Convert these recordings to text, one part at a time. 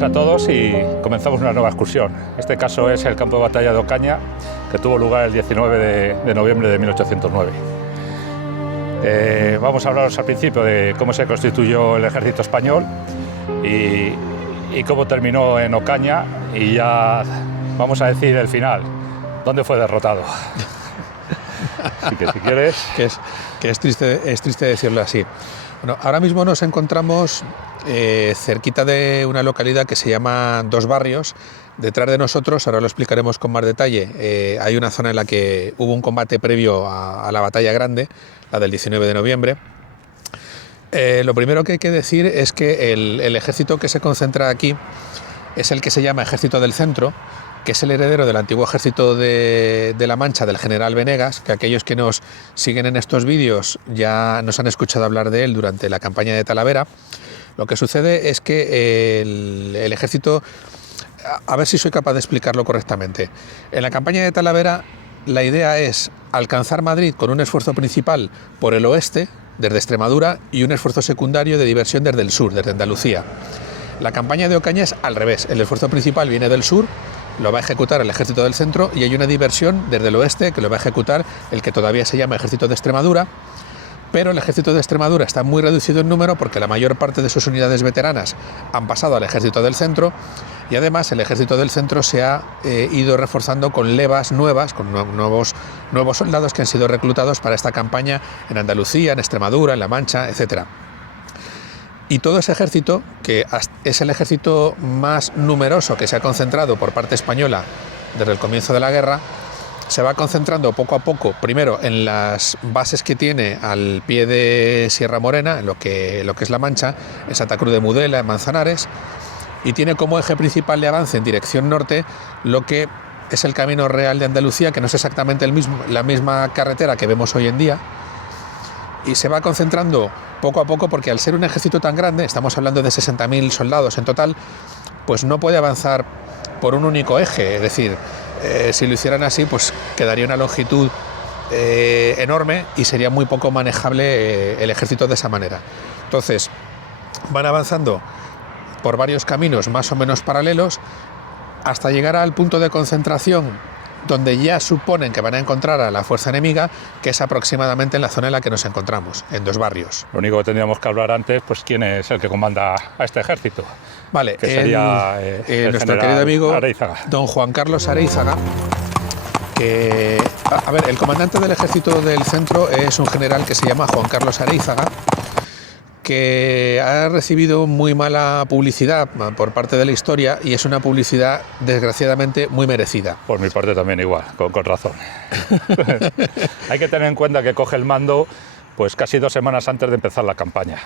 buenas a todos y comenzamos una nueva excursión. Este caso es el campo de batalla de Ocaña, que tuvo lugar el 19 de noviembre de 1809. Vamos a hablaros al principio de cómo se constituyó el ejército español y cómo terminó en Ocaña, y ya vamos a decir el final, dónde fue derrotado. Así que si quieres... que es triste decirlo así. Bueno, ahora mismo nos encontramos cerquita de una localidad que se llama Dos Barrios. Detrás de nosotros, ahora lo explicaremos con más detalle, hay una zona en la que hubo un combate previo a la batalla grande, la del 19 de noviembre. Lo primero que hay que decir es que el ejército que se concentra aquí es el que se llama Ejército del Centro, que es el heredero del antiguo ejército de La Mancha, del general Venegas, que aquellos que nos siguen en estos vídeos ya nos han escuchado hablar de él durante la campaña de Talavera. Lo que sucede es que el ejército, a ver si soy capaz de explicarlo correctamente. En la campaña de Talavera la idea es alcanzar Madrid con un esfuerzo principal por el oeste, desde Extremadura, y un esfuerzo secundario de diversión desde el sur, desde Andalucía. La campaña de Ocaña es al revés, el esfuerzo principal viene del sur, lo va a ejecutar el ejército del centro, y hay una diversión desde el oeste que lo va a ejecutar el que todavía se llama ejército de Extremadura, pero el ejército de Extremadura está muy reducido en número porque la mayor parte de sus unidades veteranas han pasado al ejército del centro, y además el ejército del centro se ha ido reforzando con levas nuevas, con nuevos soldados que han sido reclutados para esta campaña en Andalucía, en Extremadura, en La Mancha, etc. Y todo ese ejército, que es el ejército más numeroso que se ha concentrado por parte española desde el comienzo de la guerra, se va concentrando poco a poco, primero en las bases que tiene al pie de Sierra Morena, en lo que es La Mancha, en Santa Cruz de Mudela, en Manzanares, y tiene como eje principal de avance en dirección norte lo que es el Camino Real de Andalucía, que no es exactamente la misma carretera que vemos hoy en día, y se va concentrando poco a poco porque al ser un ejército tan grande, estamos hablando de 60.000 soldados en total, pues no puede avanzar por un único eje, es decir, si lo hicieran así, pues quedaría una longitud enorme y sería muy poco manejable el ejército de esa manera. Entonces, van avanzando por varios caminos más o menos paralelos hasta llegar al punto de concentración donde ya suponen que van a encontrar a la fuerza enemiga, que es aproximadamente en la zona en la que nos encontramos, en Dos Barrios. Lo único que tendríamos que hablar antes, pues quién es el que comanda a este ejército. Vale, que sería nuestro querido amigo Areizaga. Don Juan Carlos Areizaga, que, a ver, el comandante del ejército del centro es un general que se llama Juan Carlos Areizaga, que ha recibido muy mala publicidad por parte de la historia, y es una publicidad desgraciadamente muy merecida. Por mi parte también igual, con razón. Hay que tener en cuenta que coge el mando pues casi 2 semanas antes de empezar la campaña,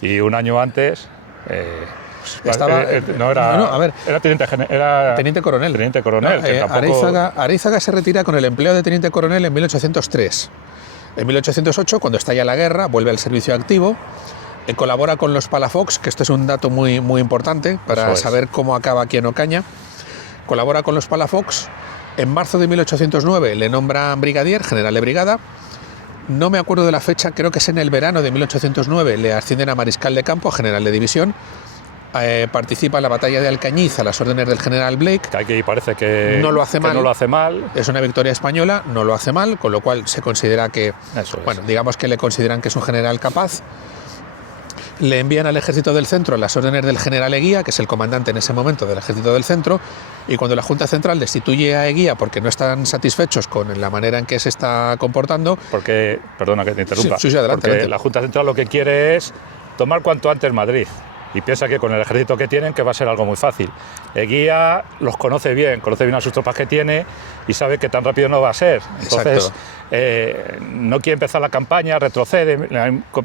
y un año antes era teniente coronel. Areizaga se retira con el empleo de teniente coronel en 1803. En 1808, cuando estalla la guerra, vuelve al servicio activo, colabora con los Palafox, que esto es un dato muy, muy importante para saber cómo acaba aquí en Ocaña. Colabora con los Palafox. En marzo de 1809 le nombran brigadier, general de brigada. No me acuerdo de la fecha, creo que es en el verano de 1809, le ascienden a mariscal de campo, a general de división. Participa en la batalla de Alcañiz a las órdenes del general Blake. Que aquí parece que no lo hace mal. Es una victoria española, no lo hace mal, con lo cual se considera que, digamos que le consideran que es un general capaz. Le envían al ejército del centro a las órdenes del general Eguía, que es el comandante en ese momento del ejército del centro, y cuando la Junta Central destituye a Eguía porque no están satisfechos con la manera en que se está comportando... Porque, perdona que te interrumpa, sí, adelante, porque la Junta Central lo que quiere es tomar cuanto antes Madrid, y piensa que con el ejército que tienen que va a ser algo muy fácil. Eguía los conoce bien a sus tropas que tiene y sabe que tan rápido no va a ser. Entonces no quiere empezar la campaña, retrocede,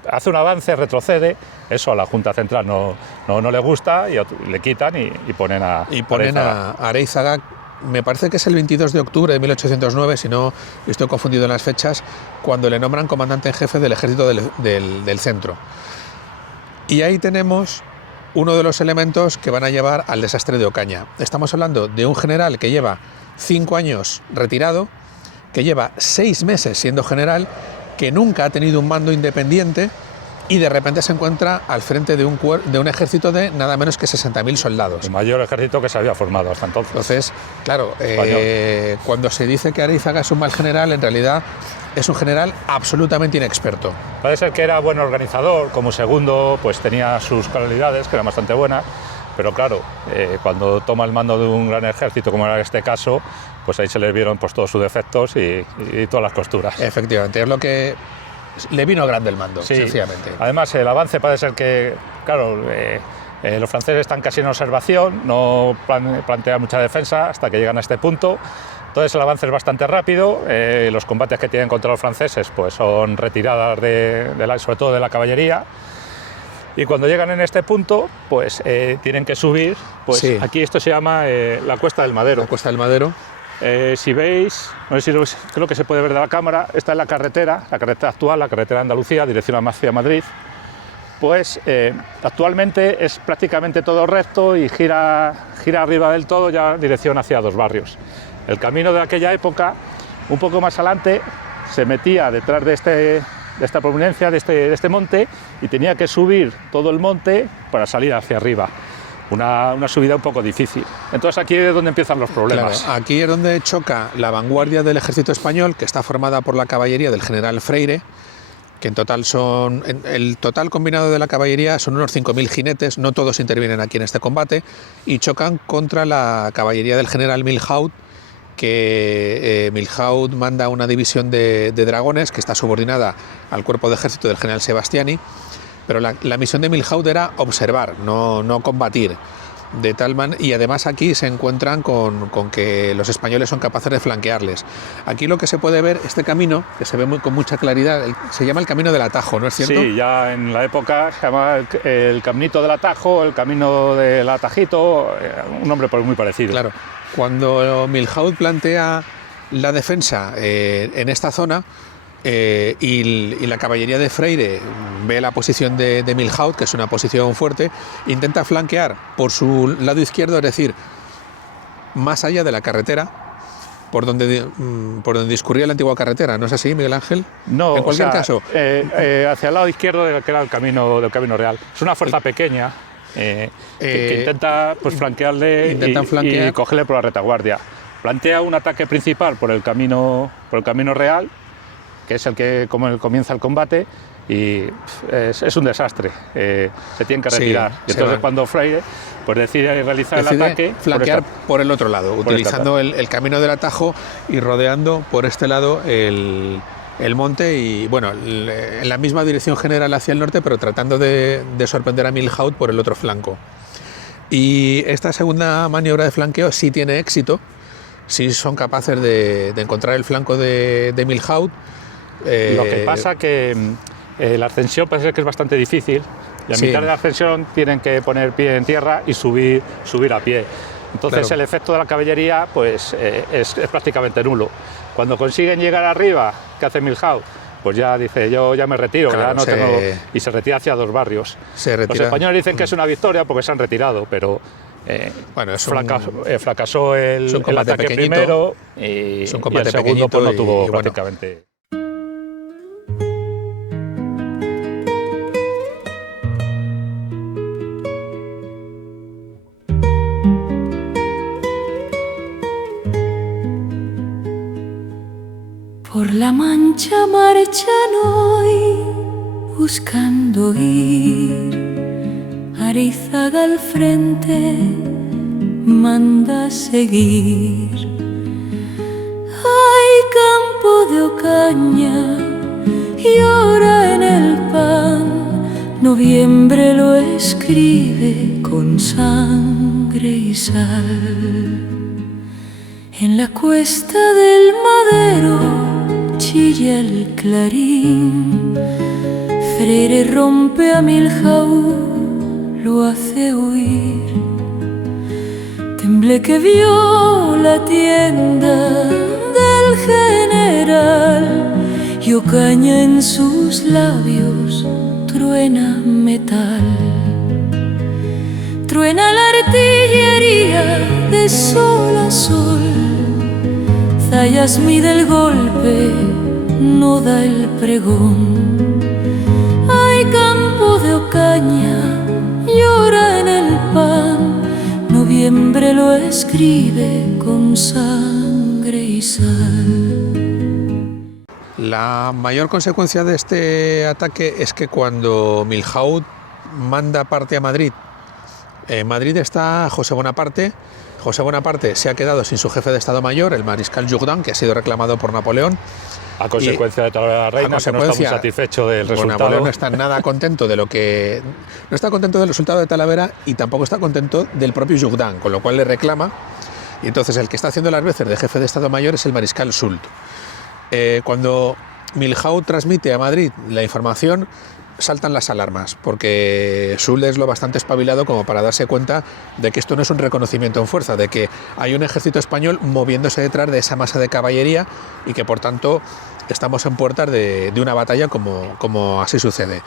hace un avance, retrocede. Eso a la Junta Central no le gusta, y le quitan y ponen a Areizaga. Me parece que es el 22 de octubre de 1809, si no estoy confundido en las fechas, cuando le nombran comandante en jefe del ejército del centro. Y ahí tenemos uno de los elementos que van a llevar al desastre de Ocaña. Estamos hablando de un general que lleva 5 años retirado, que lleva 6 meses siendo general, que nunca ha tenido un mando independiente, y de repente se encuentra al frente de un ejército de nada menos que 60.000 soldados. El mayor ejército que se había formado hasta entonces. Entonces, claro, cuando se dice que Arízaga es un mal general, en realidad es un general absolutamente inexperto. Puede ser que era buen organizador, como segundo pues tenía sus cualidades, que eran bastante buenas, pero claro, cuando toma el mando de un gran ejército, como era este caso, pues ahí se le vieron pues, todos sus defectos y todas las costuras. Efectivamente, es lo que le vino grande el mando, sí. sencillamente. Además, el avance parece ser que, claro, los franceses están casi en observación, no plantean mucha defensa hasta que llegan a este punto. Entonces el avance es bastante rápido, los combates que tienen contra los franceses pues, son retiradas sobre todo de la caballería. Y cuando llegan en este punto, pues tienen que subir, pues sí. Aquí esto se llama la Cuesta del Madero. La Cuesta del Madero. Si veis, no sé si creo que se puede ver de la cámara, esta es la carretera actual, la carretera de Andalucía, dirección hacia Madrid. Pues actualmente es prácticamente todo recto y gira arriba del todo ya en dirección hacia Dos Barrios. El camino de aquella época, un poco más adelante, se metía detrás de esta prominencia, de este monte, y tenía que subir todo el monte para salir hacia arriba. Una subida un poco difícil. Entonces aquí es donde empiezan los problemas. Claro, aquí es donde choca la vanguardia del ejército español, que está formada por la caballería del general Freire, que en total el total combinado de la caballería son unos 5.000 jinetes, no todos intervienen aquí en este combate, y chocan contra la caballería del general Milhaud, que Milhaud manda una división de dragones que está subordinada al cuerpo de ejército del general Sebastiani, pero la misión de Milhaud era observar, no combatir. Y además aquí se encuentran con que los españoles son capaces de flanquearles. Aquí lo que se puede ver, este camino, que se ve con mucha claridad, se llama el Camino del Atajo, ¿no es cierto? Sí, ya en la época se llamaba el Caminito del Atajo, el Camino del Atajito, un nombre muy parecido. Claro, cuando Milhaud plantea la defensa en esta zona, y la caballería de Freire ve la posición de Milhaud, que es una posición fuerte, intenta flanquear por su lado izquierdo, es decir, más allá de la carretera, por donde discurría la antigua carretera, ¿no es así, Miguel Ángel? No, en cualquier caso. Hacia el lado izquierdo, que era el camino real. Es una fuerza pequeña que intenta pues, flanquearle y cogerle por la retaguardia. Plantea un ataque principal por el camino real, que es el que comienza el combate, y es un desastre, se tienen que retirar. Sí, y entonces cuando Freire pues decide realizar el ataque, flanquear por el otro lado, utilizando el camino del Atajo y rodeando por este lado el monte, y bueno, en la misma dirección general hacia el norte, pero tratando de sorprender a Milhaud por el otro flanco. Y esta segunda maniobra de flanqueo sí tiene éxito, sí son capaces de encontrar el flanco de Milhaud. Lo que pasa que la ascensión parece que es bastante difícil, y a mitad de la ascensión tienen que poner pie en tierra y subir a pie. Entonces claro, el efecto de la caballería pues, es prácticamente nulo. Cuando consiguen llegar arriba, ¿qué hace Milhaud? Pues ya dice, yo ya me retiro, claro, ya no tengo... y se retira hacia Dos Barrios. Los españoles dicen que es una victoria porque se han retirado, pero... bueno, fracasó el ataque pequeñito, primero y el segundo pues, no tuvo prácticamente... Bueno. Por la Mancha marchan hoy buscando ir, Arízaga al frente manda seguir. Hay campo de Ocaña y hora en el pan, noviembre lo escribe con sangre y sal. En la Cuesta del Madero chilla el clarín, Freire rompe a Milhaud, lo hace huir. Tembleque vio la tienda del general y Ocaña en sus labios truena metal. Truena la artillería de sol a sol, Zayas mide el golpe, no da el pregón. Hay Ocaña llora en el pan, noviembre lo escribe con sangre y sal. La mayor consecuencia de este ataque es que cuando Milhaud manda parte a Madrid, en Madrid está José Bonaparte. José Bonaparte se ha quedado sin su jefe de Estado Mayor, el mariscal Jourdan, que ha sido reclamado por Napoleón. A consecuencia de Talavera la Reina, que no está muy satisfecho del resultado. Napoleón no está nada contento no está contento del resultado de Talavera y tampoco está contento del propio Jourdan, con lo cual le reclama. Y entonces el que está haciendo las veces de jefe de Estado Mayor es el mariscal Soult. Cuando Milhaud transmite a Madrid la información, saltan las alarmas, porque Soult es lo bastante espabilado como para darse cuenta de que esto no es un reconocimiento en fuerza, de que hay un ejército español moviéndose detrás de esa masa de caballería y que por tanto estamos en puertas de una batalla como así sucede.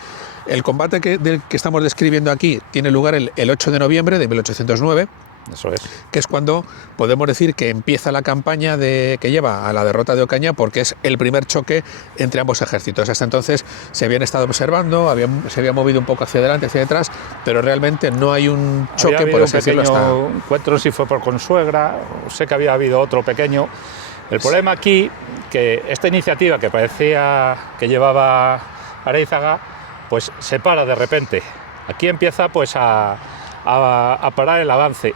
El combate del que estamos describiendo aquí tiene lugar el 8 de noviembre de 1809. Eso es. Que es cuando podemos decir que empieza la campaña que lleva a la derrota de Ocaña, porque es el primer choque entre ambos ejércitos. Hasta entonces se habían estado observando, se había movido un poco hacia adelante, hacia detrás, pero realmente no hay un choque, por así decirlo. Había habido un pequeño encuentro, si fue por Consuegra, sé que había habido otro pequeño. El problema aquí, que esta iniciativa que parecía que llevaba Areizaga, pues se para de repente. Aquí empieza pues a parar el avance.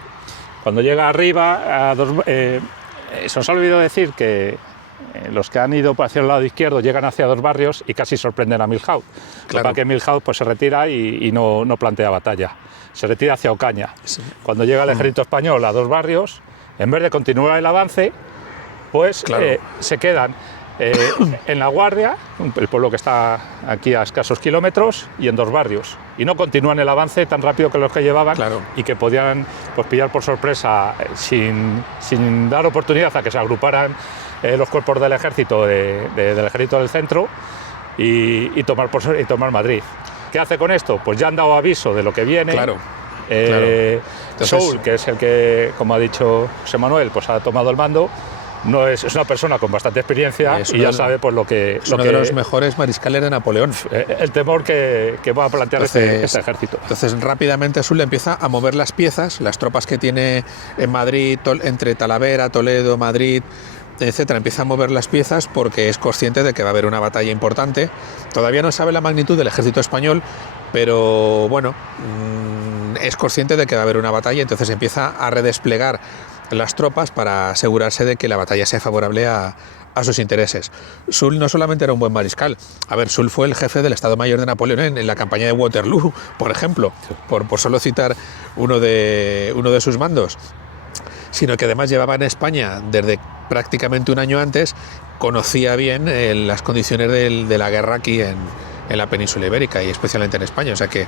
Cuando llega arriba, se os ha olvidado decir que los que han ido hacia el lado izquierdo llegan hacia Dos Barrios y casi sorprenden a Milhaud. Claro. Para que Milhaud pues, se retira y no plantea batalla. Se retira hacia Ocaña. Sí. Cuando llega el ejército español a Dos Barrios, en vez de continuar el avance, pues claro, se quedan en La Guardia, el pueblo que está aquí a escasos kilómetros, y en Dos Barrios. Y no continúan el avance tan rápido que los que llevaban, claro, y que podían pues, pillar por sorpresa sin dar oportunidad a que se agruparan los cuerpos del ejército del ejército del centro y tomar Madrid. ¿Qué hace con esto? Pues ya han dado aviso de lo que viene. Claro. Entonces, Soult, que es el que, como ha dicho José Manuel, pues ha tomado el mando. No es una persona con bastante experiencia y ya sabe pues, lo que... Es uno de los mejores mariscales de Napoleón. El temor que va a plantear este ejército. Entonces rápidamente Soult empieza a mover las piezas, las tropas que tiene en Madrid, entre Talavera, Toledo, Madrid, etcétera, empieza a mover las piezas porque es consciente de que va a haber una batalla importante. Todavía no sabe la magnitud del ejército español, pero bueno, es consciente de que va a haber una batalla, entonces empieza a redesplegar las tropas para asegurarse de que la batalla sea favorable a sus intereses. Soult no solamente era un buen mariscal, Soult fue el jefe del Estado Mayor de Napoleón en la campaña de Waterloo, por ejemplo, por solo citar uno de sus mandos, sino que además llevaba en España desde prácticamente un año antes, conocía bien las condiciones de la guerra aquí en la península ibérica y especialmente en España, o sea que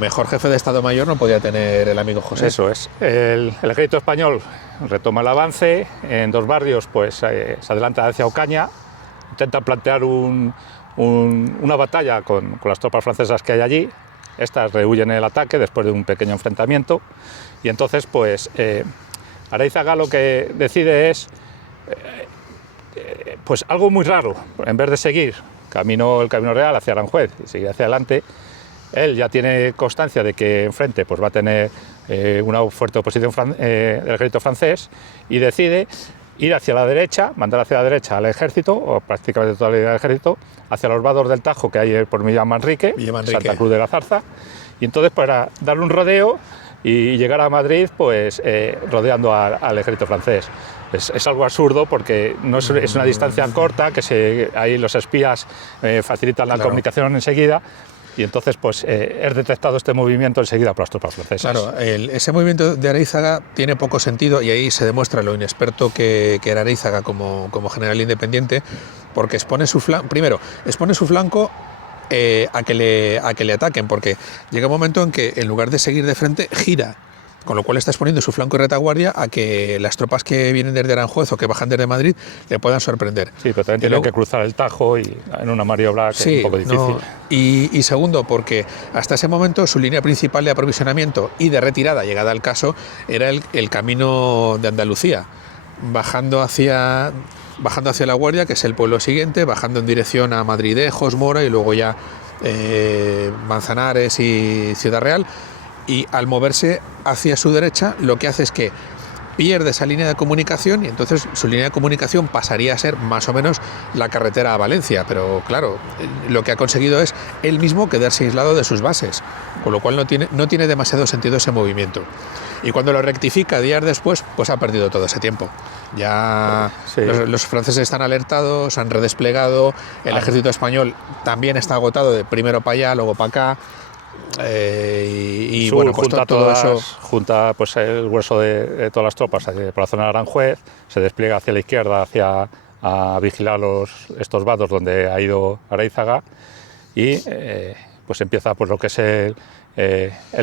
mejor jefe de Estado Mayor no podía tener el amigo José. Eso es. El ejército español retoma el avance, en Dos Barrios pues, se adelanta hacia Ocaña, intentan plantear una batalla con las tropas francesas que hay allí. Estas rehuyen el ataque después de un pequeño enfrentamiento y entonces pues Areizaga lo que decide es pues algo muy raro. En vez de seguir el camino real hacia Aranjuez y seguir hacia adelante, él ya tiene constancia de que enfrente pues, va a tener una fuerte oposición del ejército francés y decide ir hacia la derecha, mandar hacia la derecha al ejército, o prácticamente toda la ejército, hacia los vados del Tajo que hay por Villamanrique, Santa Cruz de la Zarza, y entonces para darle un rodeo y llegar a Madrid pues rodeando al ejército francés. Es algo absurdo porque no es una distancia corta, que ahí los espías facilitan la comunicación enseguida. Y entonces pues, es detectado este movimiento enseguida por las tropas francesas. Claro, ese movimiento de Areizaga tiene poco sentido y ahí se demuestra lo inexperto que era Areizaga como general independiente, porque expone su flanco a que le ataquen, porque llega un momento en que en lugar de seguir de frente gira, con lo cual está exponiendo su flanco y retaguardia a que las tropas que vienen desde Aranjuez o que bajan desde Madrid le puedan sorprender. Sí, pero también tienen que cruzar el Tajo y en una maniobra que es un poco difícil. No. Y segundo, porque hasta ese momento su línea principal de aprovisionamiento y de retirada, llegada al caso, era el camino de Andalucía, bajando hacia La Guardia, que es el pueblo siguiente, bajando en dirección a Madridejos, Mora y luego ya Manzanares y Ciudad Real, y al moverse hacia su derecha lo que hace es que pierde esa línea de comunicación y entonces su línea de comunicación pasaría a ser más o menos la carretera a Valencia, pero claro, lo que ha conseguido es él mismo quedarse aislado de sus bases, con lo cual no tiene demasiado sentido ese movimiento. Y cuando lo rectifica días después, pues ha perdido todo ese tiempo. Ya sí. Los franceses están alertados, han redesplegado, el ejército español también está agotado de primero para allá, luego para acá. Y bueno, pues todo eso junta pues el grueso de todas las tropas por la zona de Aranjuez, se despliega hacia la izquierda a vigilar estos vados donde ha ido Areizaga y pues empieza pues lo que es el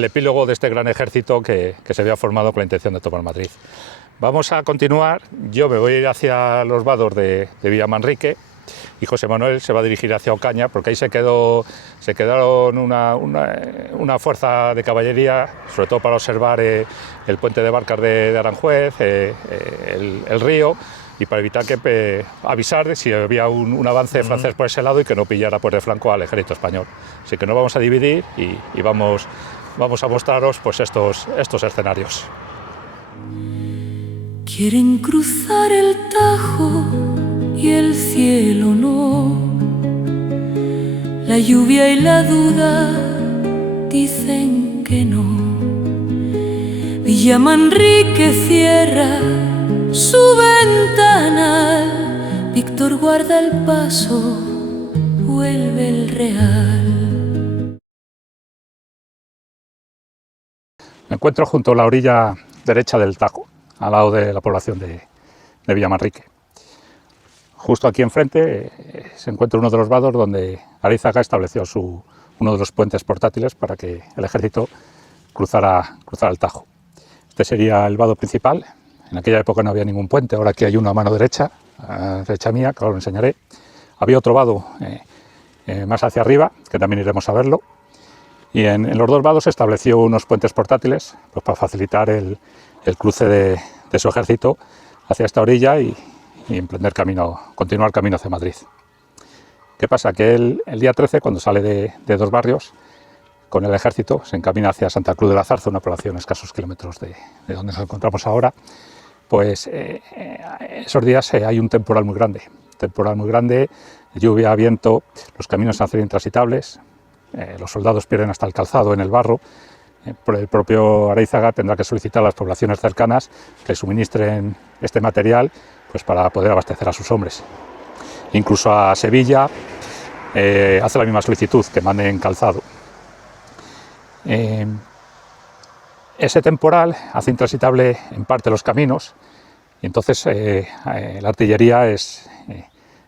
epílogo de este gran ejército que se había formado con la intención de tomar Madrid. Vamos a continuar, yo me voy a ir hacia los vados de Villamanrique y José Manuel se va a dirigir hacia Ocaña, porque ahí se quedaron una fuerza de caballería, sobre todo para observar el puente de barcas de Aranjuez, el río, y para evitar avisar de si había un avance francés por ese lado y que no pillara por de flanco al ejército español. Así que nos vamos a dividir y vamos a mostraros pues estos escenarios. Quieren cruzar el Tajo y el cielo no, la lluvia y la duda dicen que no. Villamanrique cierra su ventana, Víctor guarda el paso, vuelve el Real. Me encuentro junto a la orilla derecha del Tajo, al lado de la población de Villamanrique. Justo aquí enfrente se encuentra uno de los vados donde Areizaga estableció uno de los puentes portátiles para que el ejército cruzara el Tajo. Este sería el vado principal. En aquella época no había ningún puente, ahora aquí hay uno a mano derecha, mía, que ahora lo enseñaré. Había otro vado más hacia arriba, que también iremos a verlo. Y en los dos vados se estableció unos puentes portátiles pues, para facilitar el cruce de su ejército hacia esta orilla y continuar camino hacia Madrid. ¿Qué pasa? Que el día 13, cuando sale de Dos Barrios, con el ejército, se encamina hacia Santa Cruz de la Zarza, una población a escasos kilómetros de donde nos encontramos ahora, pues esos días hay un temporal muy grande, lluvia, viento, los caminos se hacen intransitables, los soldados pierden hasta el calzado en el barro. Por el propio Areizaga tendrá que solicitar a las poblaciones cercanas que suministren este material pues para poder abastecer a sus hombres. Incluso a Sevilla hace la misma solicitud, que manden calzado. Ese temporal hace intransitable en parte los caminos y entonces la artillería es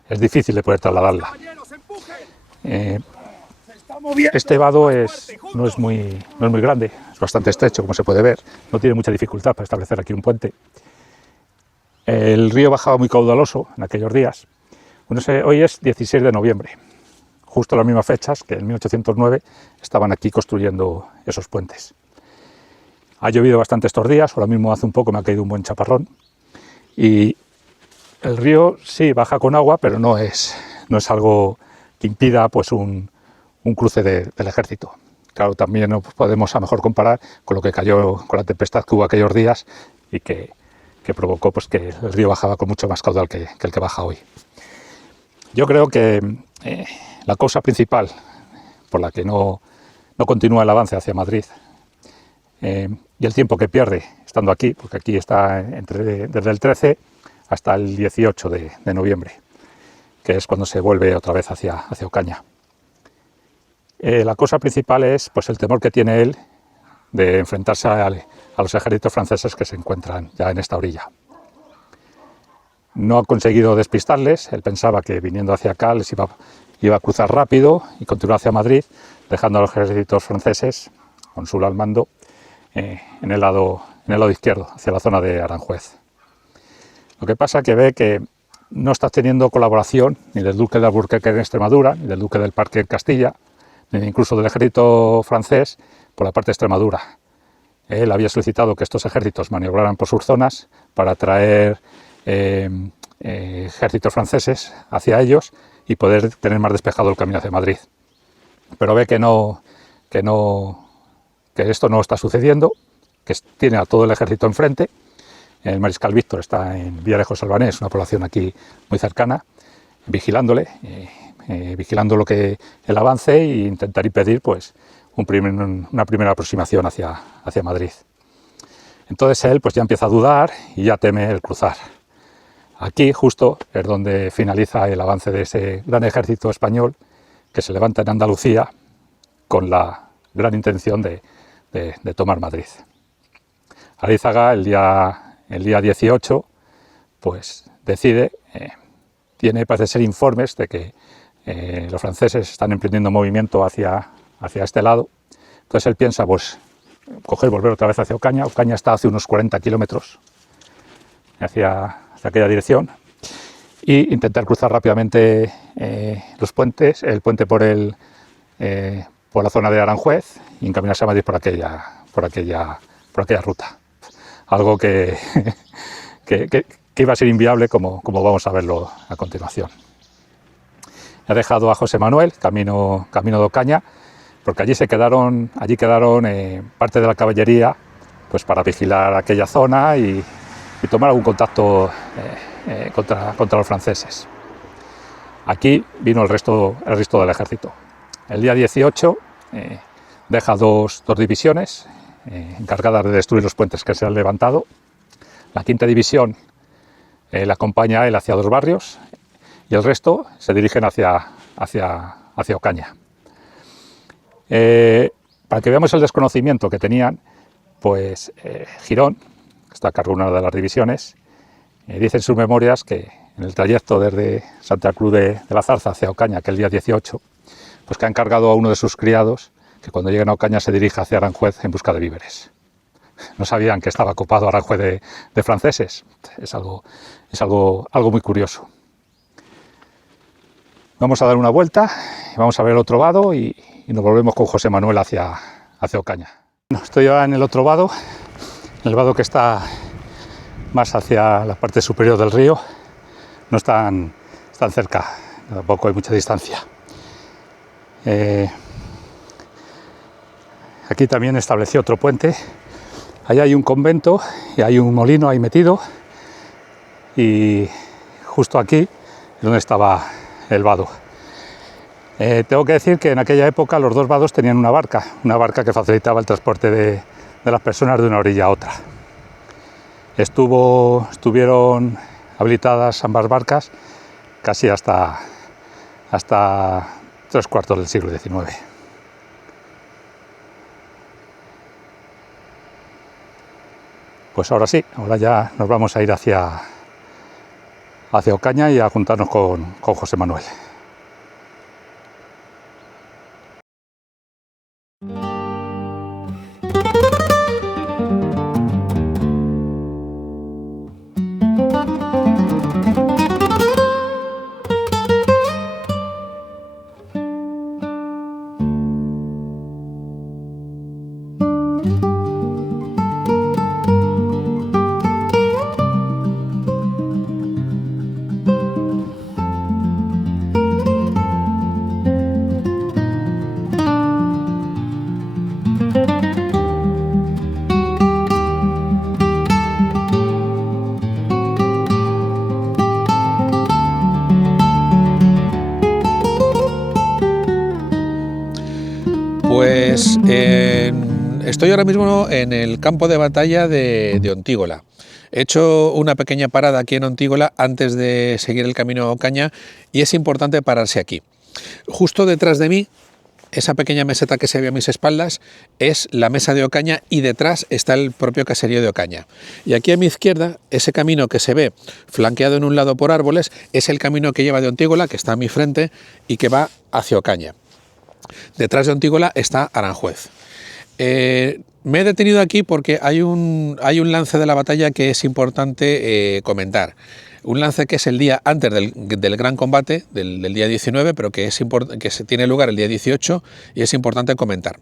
difícil de poder trasladarla. Este vado no es muy grande, es bastante estrecho, como se puede ver, no tiene mucha dificultad para establecer aquí un puente. El río bajaba muy caudaloso en aquellos días. Hoy es 16 de noviembre, justo las mismas fechas que en 1809 estaban aquí construyendo esos puentes. Ha llovido bastante estos días, ahora mismo hace un poco me ha caído un buen chaparrón y el río sí baja con agua, pero no es algo que impida pues un cruce del ejército. Claro, también no podemos a lo mejor comparar con lo que cayó, con la tempestad que hubo aquellos días y que provocó pues, que el río bajaba con mucho más caudal que el que baja hoy. Yo creo que la causa principal por la que no continúa el avance hacia Madrid y el tiempo que pierde estando aquí, porque aquí está desde el 13 hasta el 18 de noviembre, que es cuando se vuelve otra vez hacia Ocaña. La cosa principal es pues, el temor que tiene él de enfrentarse a los ejércitos franceses que se encuentran ya en esta orilla. No ha conseguido despistarles, él pensaba que viniendo hacia acá les iba a cruzar rápido y continuar hacia Madrid, dejando a los ejércitos franceses, con Soult al mando, en el lado izquierdo, hacia la zona de Aranjuez. Lo que pasa es que ve que no está teniendo colaboración ni del duque de Alburquerque en Extremadura, ni del duque del Parque en Castilla, ni incluso del ejército francés por la parte de Extremadura. Él había solicitado que estos ejércitos maniobraran por sus zonas para atraer ejércitos franceses hacia ellos y poder tener más despejado el camino hacia Madrid. pero ve que esto no está sucediendo, que tiene a todo el ejército enfrente. El mariscal Víctor está en Villarejos Albanés, una población aquí muy cercana, vigilándole, vigilando el avance e intentar impedir pues, una primera aproximación hacia Madrid. Entonces él pues, ya empieza a dudar y ya teme el cruzar. Aquí justo es donde finaliza el avance de ese gran ejército español que se levanta en Andalucía con la gran intención de tomar Madrid. Arízaga el día 18 pues decide, parece ser informes de que los franceses están emprendiendo movimiento hacia este lado. Entonces él piensa pues volver otra vez hacia Ocaña. Ocaña está hace unos 40 kilómetros hacia aquella dirección, y intentar cruzar rápidamente los puentes, el puente por la zona de Aranjuez, y encaminarse a Madrid por aquella ruta. Algo que iba a ser inviable, como vamos a verlo a continuación. Ha dejado a José Manuel camino de Ocaña, porque allí quedaron parte de la caballería pues para vigilar aquella zona y tomar algún contacto contra los franceses. Aquí vino el resto del ejército. El día 18 deja dos divisiones encargadas de destruir los puentes que se han levantado. La quinta división la acompaña a él hacia Dos Barrios y el resto se dirigen hacia Ocaña. Para que veamos el desconocimiento que tenían, pues Girón, que está a cargo de una de las divisiones, dice en sus memorias que en el trayecto desde Santa Cruz de la Zarza hacia Ocaña, que el día 18, pues que ha encargado a uno de sus criados que cuando lleguen a Ocaña se dirija hacia Aranjuez en busca de víveres. No sabían que estaba ocupado Aranjuez de franceses. Es algo muy curioso. Vamos a dar una vuelta, vamos a ver el otro vado y nos volvemos con José Manuel hacia Ocaña. Estoy ahora en el otro vado, el vado que está más hacia la parte superior del río. No están cerca, tampoco hay mucha distancia. Aquí también estableció otro puente. Allá hay un convento y hay un molino ahí metido, y justo aquí es donde estaba el vado. Tengo que decir que en aquella época los dos vados tenían una barca que facilitaba el transporte de las personas de una orilla a otra. Estuvieron habilitadas ambas barcas casi hasta 3/4 del siglo XIX. Pues ahora sí, ahora ya nos vamos a ir hacia Ocaña y a juntarnos con José Manuel. Pues estoy ahora mismo en el campo de batalla de Ontígola. He hecho una pequeña parada aquí en Ontígola antes de seguir el camino a Ocaña y es importante pararse aquí. Justo detrás de mí, esa pequeña meseta que se ve a mis espaldas, es la mesa de Ocaña y detrás está el propio caserío de Ocaña. Y aquí a mi izquierda, ese camino que se ve flanqueado en un lado por árboles, es el camino que lleva de Ontígola, que está a mi frente y que va hacia Ocaña. Detrás de Ontígola está Aranjuez. Me he detenido aquí porque hay un lance de la batalla que es importante comentar. Un lance que es el día antes del gran combate, del día 19, pero que tiene lugar el día 18 y es importante comentar.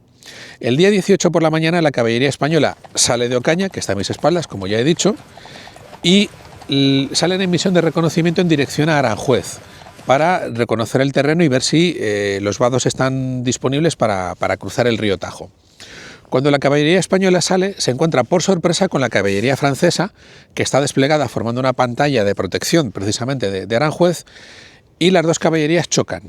El día 18 por la mañana la caballería española sale de Ocaña, que está a mis espaldas, como ya he dicho, y salen en misión de reconocimiento en dirección a Aranjuez. para reconocer el terreno y ver si los vados están disponibles para cruzar el río Tajo. Cuando la caballería española sale, se encuentra por sorpresa con la caballería francesa, que está desplegada formando una pantalla de protección precisamente de Aranjuez, y las dos caballerías chocan.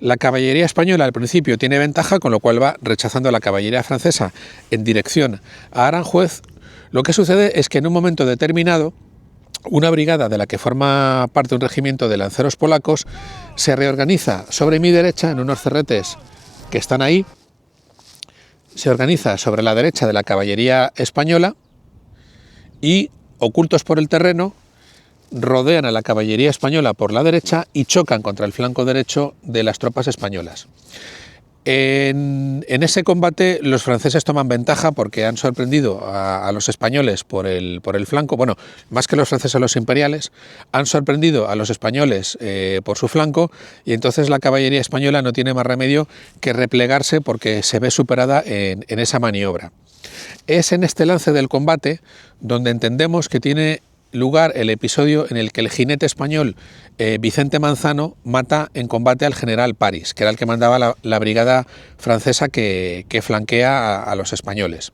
La caballería española al principio tiene ventaja, con lo cual va rechazando a la caballería francesa en dirección a Aranjuez. Lo que sucede es que en un momento determinado, una brigada de la que forma parte un regimiento de lanceros polacos se reorganiza sobre mi derecha en unos cerretes que están ahí. Se organiza sobre la derecha de la caballería española y, ocultos por el terreno, rodean a la caballería española por la derecha y chocan contra el flanco derecho de las tropas españolas. En ese combate los franceses toman ventaja porque han sorprendido a los españoles por el flanco, bueno, más que los franceses, los imperiales, han sorprendido a los españoles por su flanco, y entonces la caballería española no tiene más remedio que replegarse porque se ve superada en esa maniobra. Es en este lance del combate donde entendemos que tiene lugar el episodio en el que el jinete español Vicente Manzano mata en combate al general Paris, que era el que mandaba la brigada francesa que flanquea a los españoles.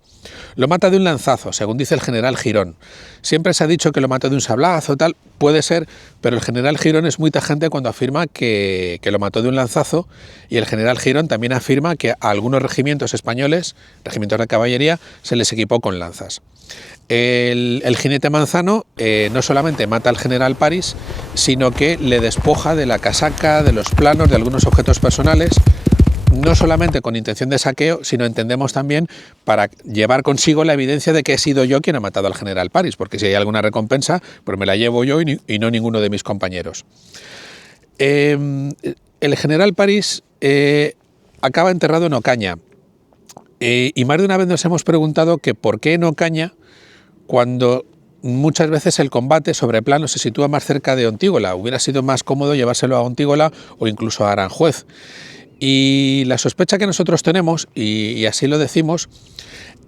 Lo mata de un lanzazo, según dice el general Girón. Siempre se ha dicho que lo mató de un sablazo, tal, puede ser, pero el general Girón es muy tajante cuando afirma que lo mató de un lanzazo, y el general Girón también afirma que a algunos regimientos españoles, regimientos de caballería, se les equipó con lanzas. El jinete Manzano no solamente mata al general Paris, sino que le despoja de la casaca, de los planos, de algunos objetos personales, no solamente con intención de saqueo, sino entendemos también para llevar consigo la evidencia de que he sido yo quien ha matado al general Paris, porque si hay alguna recompensa, pues me la llevo yo y no ninguno de mis compañeros. El general Paris acaba enterrado en Ocaña, y más de una vez nos hemos preguntado que por qué en Ocaña, cuando muchas veces el combate sobre plano se sitúa más cerca de Ontígola. Hubiera sido más cómodo llevárselo a Ontígola o incluso a Aranjuez. Y la sospecha que nosotros tenemos, y así lo decimos,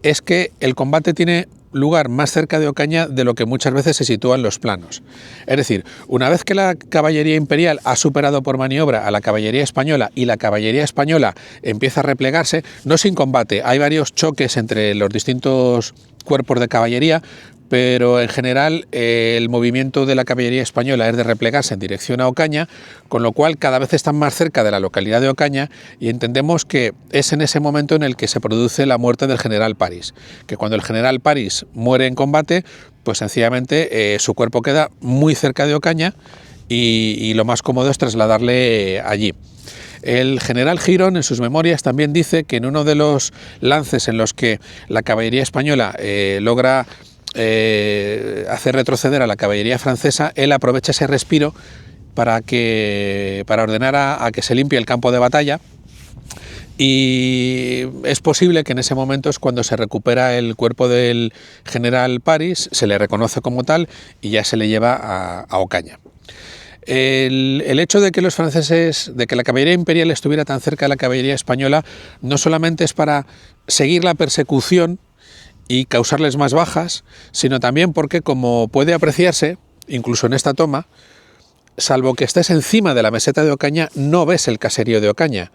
es que el combate tiene lugar más cerca de Ocaña de lo que muchas veces se sitúa en los planos. Es decir, una vez que la caballería imperial ha superado por maniobra a la caballería española y la caballería española empieza a replegarse, no sin combate, hay varios choques entre los distintos cuerpos de caballería, pero en general el movimiento de la caballería española es de replegarse en dirección a Ocaña, con lo cual cada vez están más cerca de la localidad de Ocaña, y entendemos que es en ese momento en el que se produce la muerte del general Paris, que cuando el general Paris muere en combate, pues sencillamente su cuerpo queda muy cerca de Ocaña, y lo más cómodo es trasladarle allí. El general Girón en sus memorias también dice que en uno de los lances en los que la caballería española logra hacer retroceder a la caballería francesa, él aprovecha ese respiro para ordenar a que se limpie el campo de batalla, y es posible que en ese momento es cuando se recupera el cuerpo del general Paris, se le reconoce como tal y ya se le lleva a Ocaña. El hecho de que los franceses, de que la caballería imperial estuviera tan cerca de la caballería española, no solamente es para seguir la persecución y causarles más bajas, sino también porque, como puede apreciarse, incluso en esta toma, salvo que estés encima de la meseta de Ocaña, no ves el caserío de Ocaña.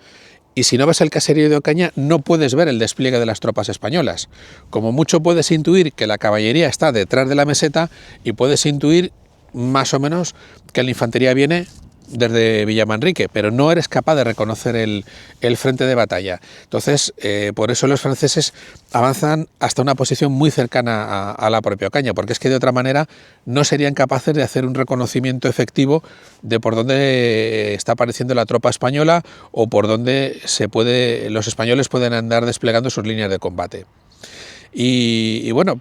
Y si no ves el caserío de Ocaña, no puedes ver el despliegue de las tropas españolas. Como mucho puedes intuir que la caballería está detrás de la meseta, y puedes intuir más o menos que la infantería viene desde Villamanrique, pero no eres capaz de reconocer el frente de batalla. Entonces, por eso los franceses avanzan hasta una posición muy cercana a la propia Ocaña, porque es que de otra manera no serían capaces de hacer un reconocimiento efectivo de por dónde está apareciendo la tropa española o por dónde los españoles pueden andar desplegando sus líneas de combate. Y bueno,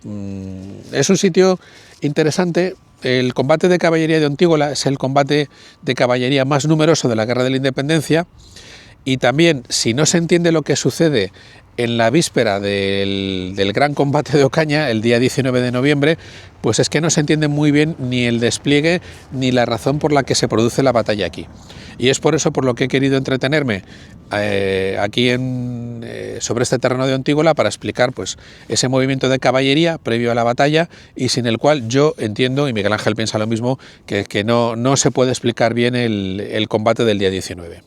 es un sitio interesante. El combate de caballería de Ontígola es el combate de caballería más numeroso de la Guerra de la Independencia, y también, si no se entiende lo que sucede en la víspera del gran combate de Ocaña, el día 19 de noviembre, pues es que no se entiende muy bien ni el despliegue ni la razón por la que se produce la batalla aquí. Y es por eso por lo que he querido entretenerme aquí sobre este terreno de Ontígola, para explicar pues ese movimiento de caballería previo a la batalla, y sin el cual yo entiendo, y Miguel Ángel piensa lo mismo, que no se puede explicar bien el combate del día 19.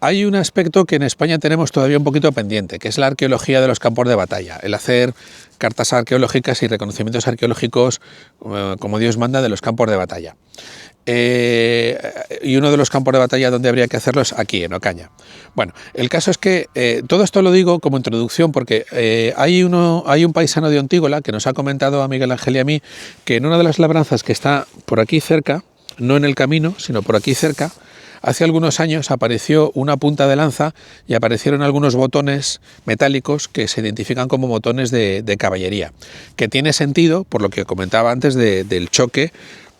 Hay un aspecto que en España tenemos todavía un poquito pendiente, que es la arqueología de los campos de batalla, el hacer cartas arqueológicas y reconocimientos arqueológicos como Dios manda de los campos de batalla. Y uno de los campos de batalla donde habría que hacerlo es aquí, en Ocaña. Bueno, el caso es que todo esto lo digo como introducción porque hay un paisano de Ontígola que nos ha comentado a Miguel Ángel y a mí que en una de las labranzas que está por aquí cerca, no en el camino, sino por aquí cerca, hace algunos años apareció una punta de lanza y aparecieron algunos botones metálicos que se identifican como botones de caballería, que tiene sentido, por lo que comentaba antes, del choque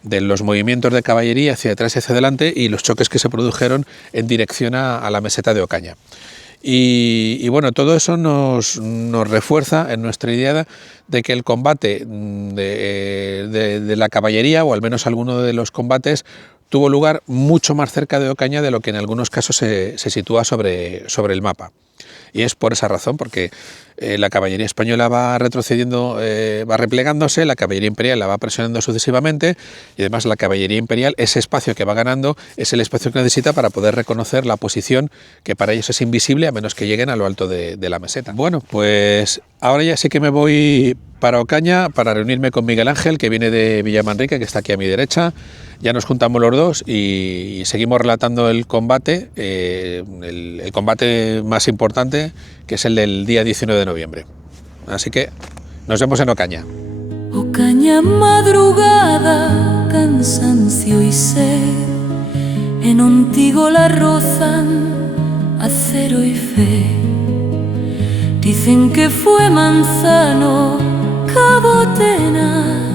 de los movimientos de caballería hacia atrás y hacia adelante y los choques que se produjeron en dirección a la meseta de Ocaña. Y bueno, todo eso nos refuerza en nuestra idea de que el combate de la caballería, o al menos alguno de los combates, tuvo lugar mucho más cerca de Ocaña de lo que en algunos casos se sitúa sobre el mapa. Y es por esa razón, porque la caballería española va retrocediendo, va replegándose, la caballería imperial la va presionando sucesivamente, y además la caballería imperial, ese espacio que va ganando, es el espacio que necesita para poder reconocer la posición, que para ellos es invisible a menos que lleguen a lo alto de la meseta. Bueno, pues ahora ya sí que me voy para Ocaña para reunirme con Miguel Ángel, que viene de Villamanrique, que está aquí a mi derecha. Ya nos juntamos los dos y seguimos relatando el combate, el combate más importante, que es el del día 19 de noviembre. Así que nos vemos en Ocaña. Ocaña, madrugada, cansancio y sed, en Ontígola rozan acero y fe. Dicen que fue Manzano, Cabo Tenaz,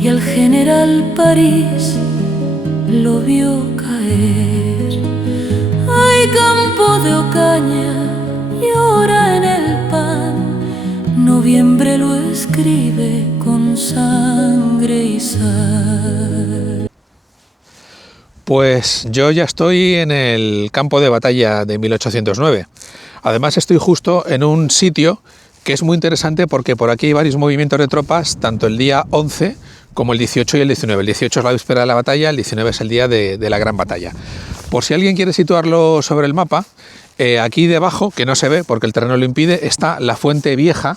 y el general París lo vio caer. Ay, campo de Ocaña, llora en el pan, noviembre lo escribe con sangre y sal. Pues yo ya estoy en el campo de batalla de 1809. Además estoy justo en un sitio que es muy interesante porque por aquí hay varios movimientos de tropas, tanto el día 11 como el 18 y el 19. El 18 es la víspera de la batalla, el 19 es el día de la gran batalla. Por si alguien quiere situarlo sobre el mapa, aquí debajo, que no se ve porque el terreno lo impide, está la Fuente Vieja,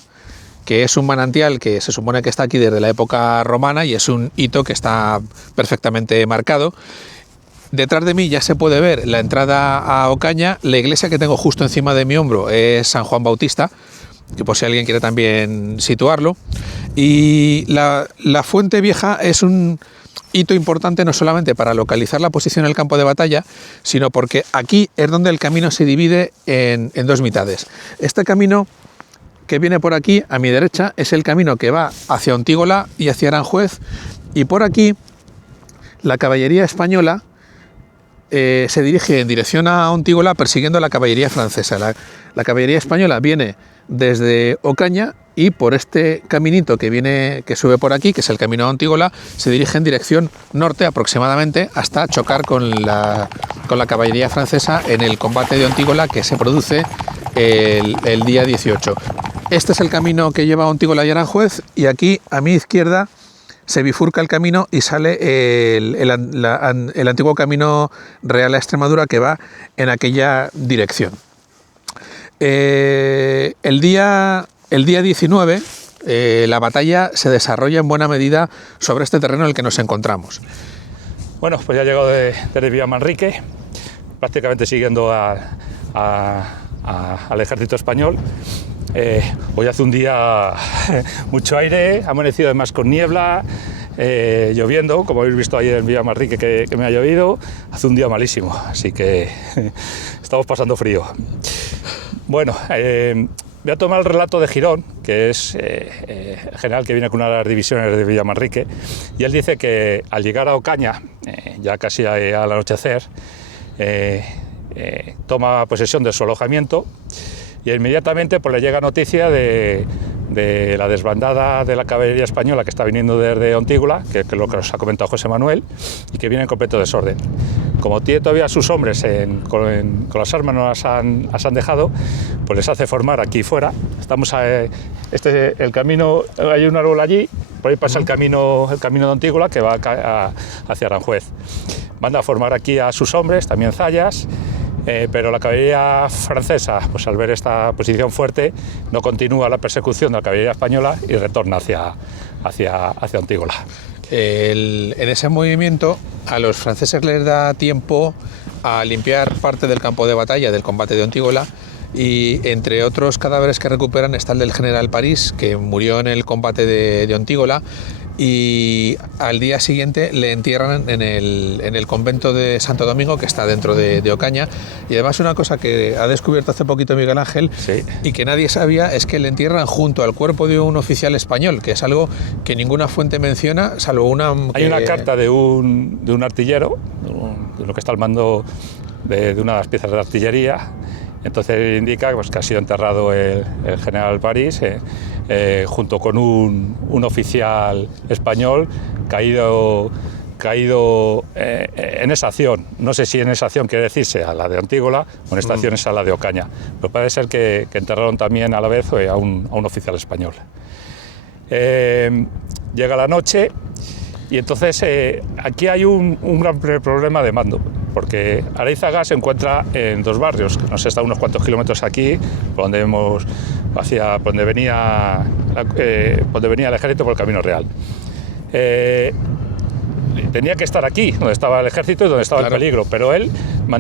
que es un manantial que se supone que está aquí desde la época romana y es un hito que está perfectamente marcado. Detrás de mí ya se puede ver la entrada a Ocaña. La iglesia que tengo justo encima de mi hombro es San Juan Bautista, que por si alguien quiere también situarlo. Y la Fuente Vieja es un hito importante no solamente para localizar la posición del campo de batalla, sino porque aquí es donde el camino se divide en dos mitades. Este camino que viene por aquí, a mi derecha, es el camino que va hacia Ontígola y hacia Aranjuez, y por aquí la caballería española se dirige en dirección a Ontígola persiguiendo a la caballería francesa. La caballería española viene desde Ocaña y por este caminito que sube por aquí, que es el camino a Ontígola, se dirige en dirección norte aproximadamente hasta chocar con la caballería francesa en el combate de Ontígola que se produce el día 18. Este es el camino que lleva a Ontígola y Aranjuez, y aquí a mi izquierda se bifurca el camino y sale el antiguo camino real a Extremadura que va en aquella dirección. El día 19 la batalla se desarrolla en buena medida sobre este terreno en el que nos encontramos. Bueno, pues ya he llegado desde Villamanrique, prácticamente siguiendo al ejército español. Hoy hace un día mucho aire, ha amanecido además con niebla, lloviendo, como habéis visto ayer en Villamanrique que me ha llovido. Hace un día malísimo, así que estamos pasando frío. Bueno, voy a tomar el relato de Girón, que es el general que viene con una de las divisiones de Villamanrique, y él dice que al llegar a Ocaña, ya casi al anochecer, toma posesión de su alojamiento y inmediatamente pues, le llega noticia de la desbandada de la caballería española que está viniendo desde Ontígola, que es lo que os ha comentado José Manuel, y que viene en completo desorden. Como tiene todavía sus hombres con las armas no las han dejado, pues les hace formar aquí fuera. Estamos el camino, hay un árbol allí, por ahí pasa el camino de Ontígola que va hacia Aranjuez. Manda a formar aquí a sus hombres, también Zayas, pero la caballería francesa, pues al ver esta posición fuerte, no continúa la persecución de la caballería española y retorna hacia Ontígola. En ese movimiento a los franceses les da tiempo a limpiar parte del campo de batalla del combate de Ontígola, y entre otros cadáveres que recuperan está el del general París, que murió en el combate de Ontígola, y al día siguiente le entierran en el convento de Santo Domingo, que está dentro de Ocaña. Y además una cosa que ha descubierto hace poquito Miguel Ángel, sí, y que nadie sabía, es que le entierran junto al cuerpo de un oficial español, que es algo que ninguna fuente menciona, salvo una... Hay una carta de un artillero, de lo que está al mando de una de las piezas de artillería. Entonces indica pues, que ha sido enterrado el general París junto con un oficial español caído en esa acción. No sé si en esa acción quiere decirse a la de Ontígola o en esta acción es a la de Ocaña. Pero puede ser que enterraron también a la vez a un oficial español. Llega la noche y entonces aquí hay un gran problema de mando, porque Areizaga se encuentra en dos barrios, que nos está a unos cuantos kilómetros aquí, por donde venía el ejército por el Camino Real. Tenía que estar aquí, donde estaba el ejército y donde estaba claro, el peligro, pero él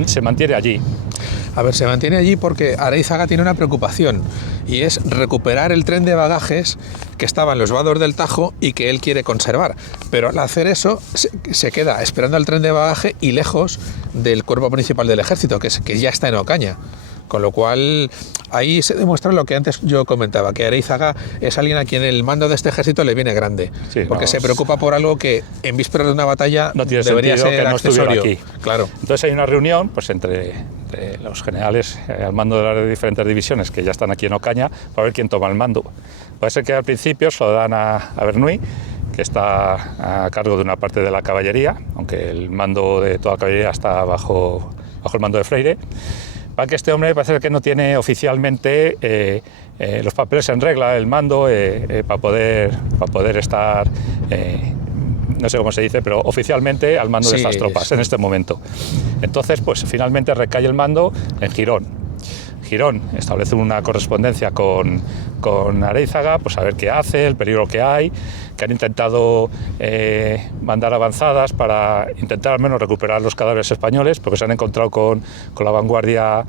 se mantiene allí. A ver, se mantiene allí porque Areizaga tiene una preocupación, y es recuperar el tren de bagajes que estaba en los vados del Tajo y que él quiere conservar. Pero al hacer eso se queda esperando al tren de bagaje y lejos del cuerpo principal del ejército, que ya está en Ocaña. Con lo cual, ahí se demuestra lo que antes yo comentaba, que Areizaga es alguien a quien el mando de este ejército le viene grande, sí, porque se preocupa por algo que en vísperas de una batalla no tiene debería ser que no accesorio. Aquí. Claro. Entonces hay una reunión pues, entre los generales al mando de las diferentes divisiones que ya están aquí en Ocaña para ver quién toma el mando. Puede ser que al principio se lo dan a Bernuy, que está a cargo de una parte de la caballería, aunque el mando de toda la caballería está bajo el mando de Freire. Para que este hombre parece que no tiene oficialmente los papeles en regla, el mando, para poder estar, no sé cómo se dice, pero oficialmente al mando de estas tropas en este momento. Entonces, pues finalmente recae el mando en Girón. Girón establece una correspondencia con Areizaga, pues a ver qué hace, el peligro que hay, que han intentado mandar avanzadas para intentar al menos recuperar los cadáveres españoles, porque se han encontrado con la vanguardia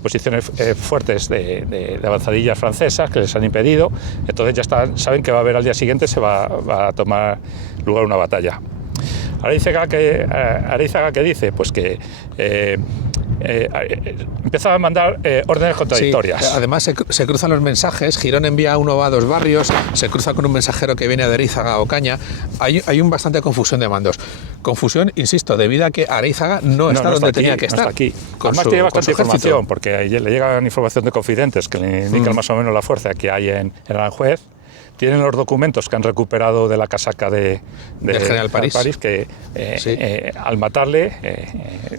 posiciones fuertes de avanzadillas francesas que les han impedido. Entonces ya saben que va a haber al día siguiente, se va a tomar lugar una batalla. Areizaga que dice pues que empieza a mandar órdenes contradictorias. Sí, además se cruzan los mensajes. Girón envía uno a dos barrios, se cruza con un mensajero que viene de Areizaga a Ocaña. Hay bastante confusión de mandos. Confusión, insisto, debido a que Areizaga no está donde tenía que estar. No está aquí. Además tiene bastante información, porque le llegan información de confidentes que le indican más o menos la fuerza que hay en Aranjuez. Tienen los documentos que han recuperado de la casaca del general París, que al matarle,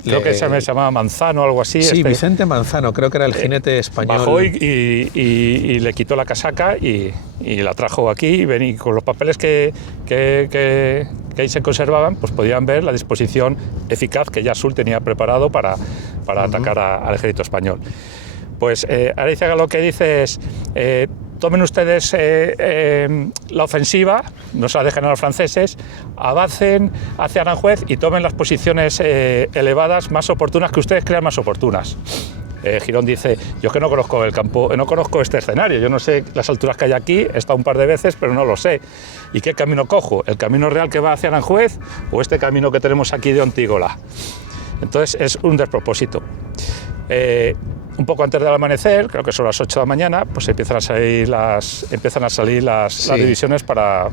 creo que se llamaba Manzano o algo así. Sí, Vicente Manzano, creo que era el jinete español. Bajó y le quitó la casaca y la trajo aquí, y con los papeles que ahí se conservaban, pues podían ver la disposición eficaz que ya Soult tenía preparado para atacar al ejército español. Pues Areizaga lo que dice es... tomen ustedes la ofensiva, no se la dejen a los franceses, avancen hacia Aranjuez y tomen las posiciones elevadas más oportunas que ustedes crean más oportunas. Girón dice, yo es que no conozco el campo, no conozco este escenario, yo no sé las alturas que hay aquí, he estado un par de veces, pero no lo sé. ¿Y qué camino cojo? ¿El camino real que va hacia Aranjuez o este camino que tenemos aquí de Ontígola? Entonces es un despropósito. Un poco antes del amanecer, creo que son las 8 de la mañana, pues empiezan a salir las divisiones para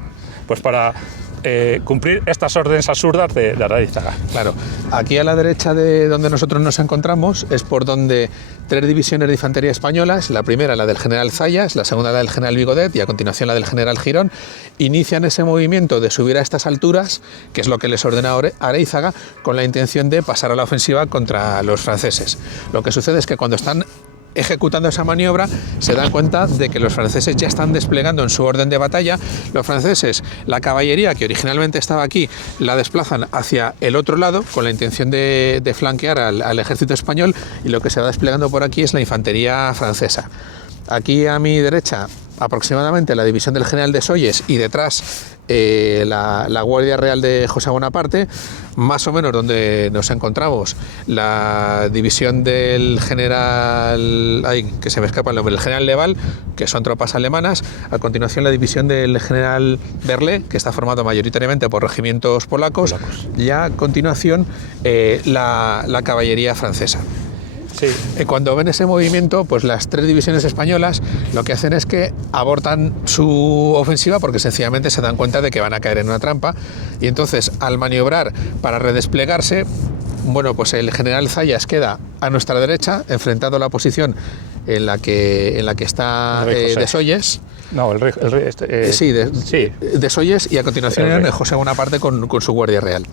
cumplir estas órdenes absurdas de Areizaga. Claro, aquí a la derecha de donde nosotros nos encontramos es por donde 3 divisiones de infantería españolas, la primera la del general Zayas, la segunda la del general Vigodet y a continuación la del general Girón, inician ese movimiento de subir a estas alturas, que es lo que les ordena Areizaga, con la intención de pasar a la ofensiva contra los franceses. Lo que sucede es que cuando están ejecutando esa maniobra se dan cuenta de que los franceses ya están desplegando en su orden de batalla. Los franceses, la caballería que originalmente estaba aquí, la desplazan hacia el otro lado con la intención de flanquear al ejército español, y lo que se va desplegando por aquí es la infantería francesa. Aquí a mi derecha aproximadamente la división del general Dessolles y detrás la Guardia Real de José Bonaparte, más o menos donde nos encontramos la división del general, que se me escapa el nombre, el general Leval, que son tropas alemanas. A continuación la división del general Berlé, que está formado mayoritariamente por regimientos polacos. Y a continuación la caballería francesa. Sí. Cuando ven ese movimiento, pues las 3 divisiones españolas lo que hacen es que abortan su ofensiva porque sencillamente se dan cuenta de que van a caer en una trampa, y entonces al maniobrar para redesplegarse, bueno, pues el general Zayas queda a nuestra derecha, enfrentado a la posición en la que está Dessolles. No, el rey Dessolles, y a continuación José Bonaparte con su Guardia Real.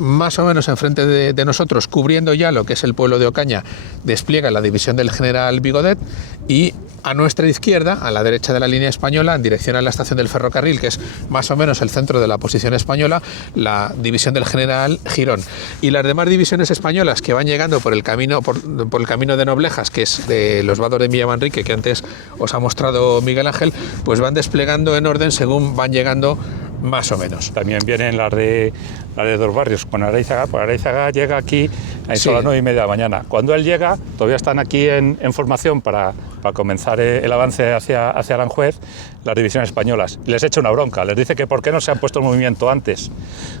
Más o menos enfrente de nosotros, cubriendo ya lo que es el pueblo de Ocaña, despliega la división del general Vigodet, y a nuestra izquierda, a la derecha de la línea española, en dirección a la estación del ferrocarril, que es más o menos el centro de la posición española, la división del general Girón. Y las demás divisiones españolas que van llegando por el camino de Noblejas, que es de los vados de Villamanrique, que antes os ha mostrado Miguel Ángel, pues van desplegando en orden según van llegando más o menos. También vienen las de Dos Barrios con Areizaga. Pues Areizaga llega aquí a las 9:30 de la mañana. Cuando él llega, todavía están aquí en formación para comenzar el avance hacia Aranjuez, las divisiones españolas. Les echa una bronca, les dice que por qué no se han puesto en movimiento antes.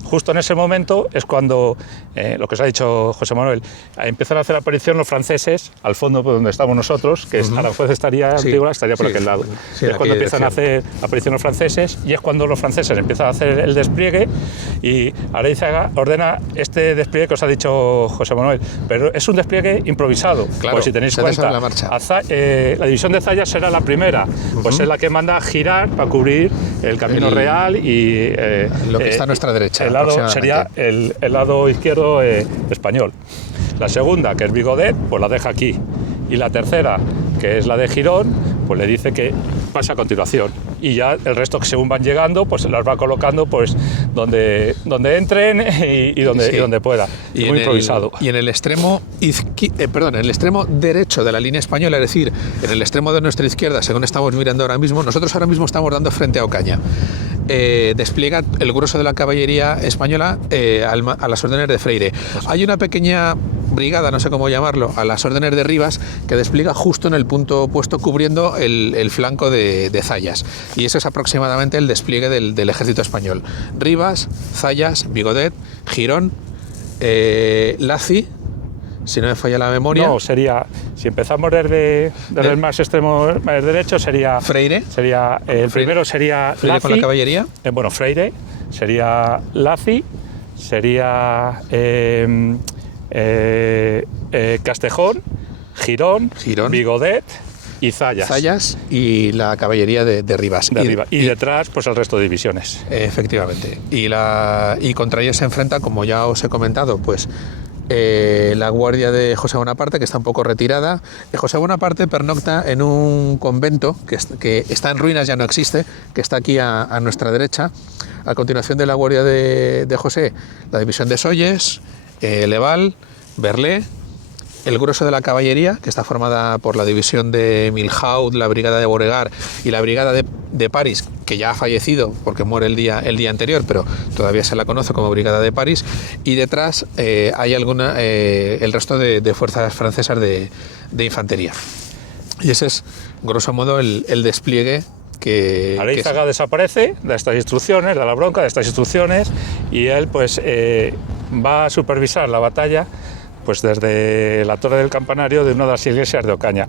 Justo en ese momento es cuando, lo que os ha dicho José Manuel, empiezan a hacer aparición los franceses, al fondo por donde estamos nosotros, que es Aranjuez estaría por aquel lado. Es cuando empiezan a hacer aparición los franceses, y es cuando los franceses empiezan a hacer el despliegue, y Areizaga ordena este despliegue que os ha dicho José Manuel, pero es un despliegue improvisado. Claro, pues si tenéis cuenta, la división de Zayas será la primera, pues es la que manda a girar para cubrir el camino real y lo que está a nuestra derecha. El lado sería el lado izquierdo español. La segunda, que es Vigodet, pues la deja aquí, y la tercera, que es la de Girón, pues le dice que pasa a continuación, y ya el resto que según van llegando pues las va colocando pues donde entren y donde pueda. Y muy improvisado. En el extremo en el extremo derecho de la línea española, es decir, en el extremo de nuestra izquierda, según estamos mirando ahora mismo, nosotros ahora mismo estamos dando frente a Ocaña. Despliega el grueso de la caballería española a las órdenes de Freire. Hay una pequeña brigada, no sé cómo llamarlo, a las órdenes de Rivas, que despliega justo en el punto opuesto, cubriendo el flanco de Zayas. Y eso es aproximadamente el despliegue del ejército español. Rivas, Zayas, Vigodet, Girón, Lacy, si no me falla la memoria. No, sería, si empezamos desde el más extremo derecho, sería Freire. Sería el primero sería Freire Lacy, con la caballería. Freire, sería Lacy, sería Castejón, Girón, Vigodet y Zayas y la caballería de Rivas. Y detrás, pues el resto de divisiones. Efectivamente. Y contra ellos se enfrenta, como ya os he comentado, pues la guardia de José Bonaparte, que está un poco retirada. José Bonaparte pernocta en un convento que está en ruinas, ya no existe, que está aquí a nuestra derecha. A continuación de la guardia de José, la división de Solles, Leval, Berlé, el grueso de la caballería, que está formada por la división de Milhaud, la brigada de Beauregard y la brigada de París, que ya ha fallecido porque muere el día anterior, pero todavía se la conoce como brigada de París, y detrás hay el resto de fuerzas francesas de infantería. Y ese es, grosso modo, el despliegue que Areizaga desaparece de estas instrucciones, da la bronca de estas instrucciones, y él pues va a supervisar la batalla pues desde la torre del campanario de una de las iglesias de Ocaña.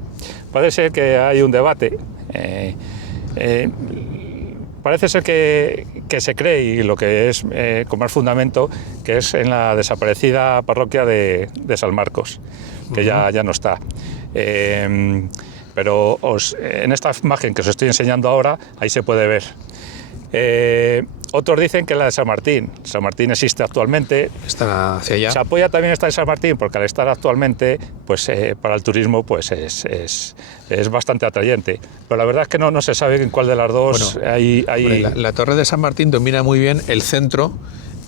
Parece ser que hay un debate parece ser que se cree, y lo que es con más fundamento, que es en la desaparecida parroquia de San Marcos, que ya no está. Pero en esta imagen que os estoy enseñando ahora, ahí se puede ver. Otros dicen que es la de San Martín. San Martín existe actualmente. Está hacia allá. Se apoya también esta de San Martín porque al estar actualmente, pues para el turismo, pues es bastante atrayente. Pero la verdad es que no se sabe en cuál de las dos hay. La torre de San Martín domina muy bien el centro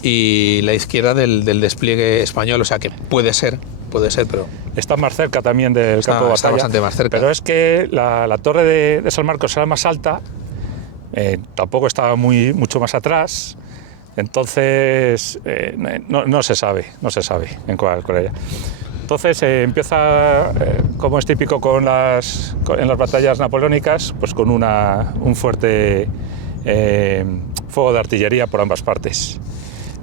y la izquierda del despliegue español, o sea que puede ser, pero está más cerca también del campo de batalla. Está bastante más cerca. Pero es que la torre de San Marcos era más alta. Tampoco estaba mucho más atrás, entonces no se sabe en cuál era. Entonces empieza, como es típico en las batallas napoleónicas, pues con un fuerte fuego de artillería por ambas partes.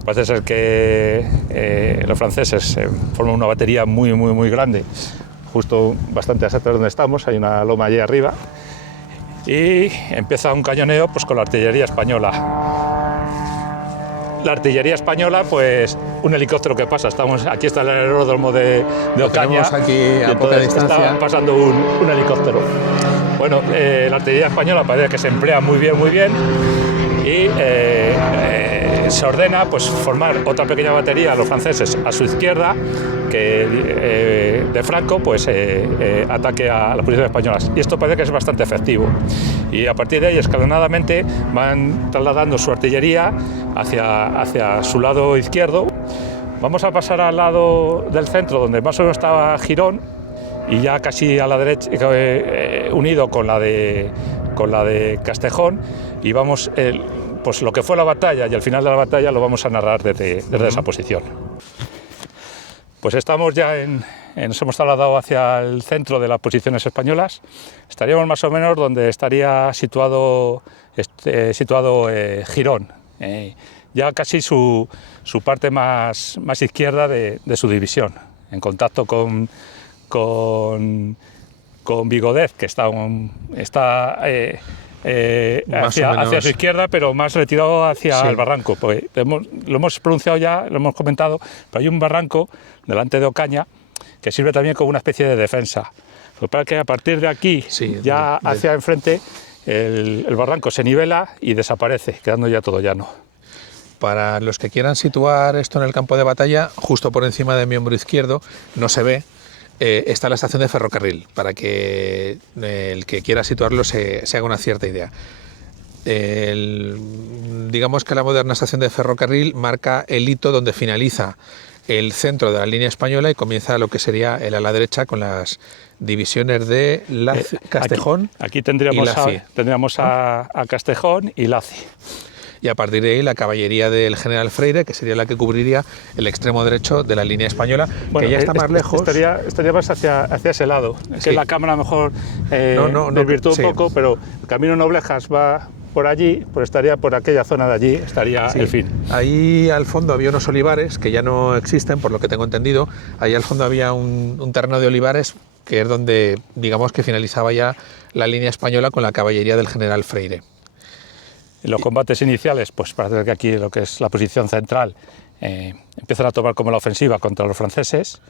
Parece ser que los franceses forman una batería muy grande, justo bastante atrás de donde estamos, hay una loma allí arriba. Y empieza un cañoneo pues con la artillería española. La artillería española, pues un helicóptero que pasa. Aquí está el aeródromo de Ocaña. Tenemos aquí a poca distancia. Está pasando un helicóptero. Bueno, la artillería española parece que se emplea muy bien y se ordena pues formar otra pequeña batería a los franceses a su izquierda, que de Franco pues ataque a las posiciones españolas, y esto parece que es bastante efectivo, y a partir de ahí escalonadamente van trasladando su artillería hacia su lado izquierdo. Vamos a pasar al lado del centro, donde más o menos estaba Girón, y ya casi a la derecha, unido con la de Castejón, y vamos pues lo que fue la batalla y al final de la batalla lo vamos a narrar desde esa posición. Pues estamos ya nos hemos trasladado hacia el centro de las posiciones españolas. Estaríamos más o menos donde estaría situado Girón, ya casi su parte más izquierda de su división, en contacto con Vigodez, que está hacia su izquierda, pero más retirado hacia el barranco. Pues lo hemos pronunciado ya, lo hemos comentado, pero hay un barranco delante de Ocaña que sirve también como una especie de defensa. Lo que pasa es que a partir de aquí, hacia enfrente, el barranco se nivela y desaparece, quedando ya todo llano. Para los que quieran situar esto en el campo de batalla, justo por encima de mi hombro izquierdo, no se ve, está la estación de ferrocarril, para que el que quiera situarlo se haga una cierta idea. Digamos que la moderna estación de ferrocarril marca el hito donde finaliza el centro de la línea española y comienza lo que sería el ala derecha con las divisiones de Castejón. Aquí tendríamos a Castejón y Laci. Y a partir de ahí la caballería del general Freire, que sería la que cubriría el extremo derecho de la línea española, que ya está más lejos. Estaría más hacia ese lado. Es que la cámara mejor desvirtúa un poco, pero el camino Noblejas va por allí, pues estaría por aquella zona de allí, estaría el fin. Ahí al fondo había unos olivares que ya no existen, por lo que tengo entendido. Ahí al fondo había un terreno de olivares, que es donde, digamos, que finalizaba ya la línea española con la caballería del general Freire. En los combates iniciales, pues parece que aquí lo que es la posición central empiezan a tomar como la ofensiva contra los franceses.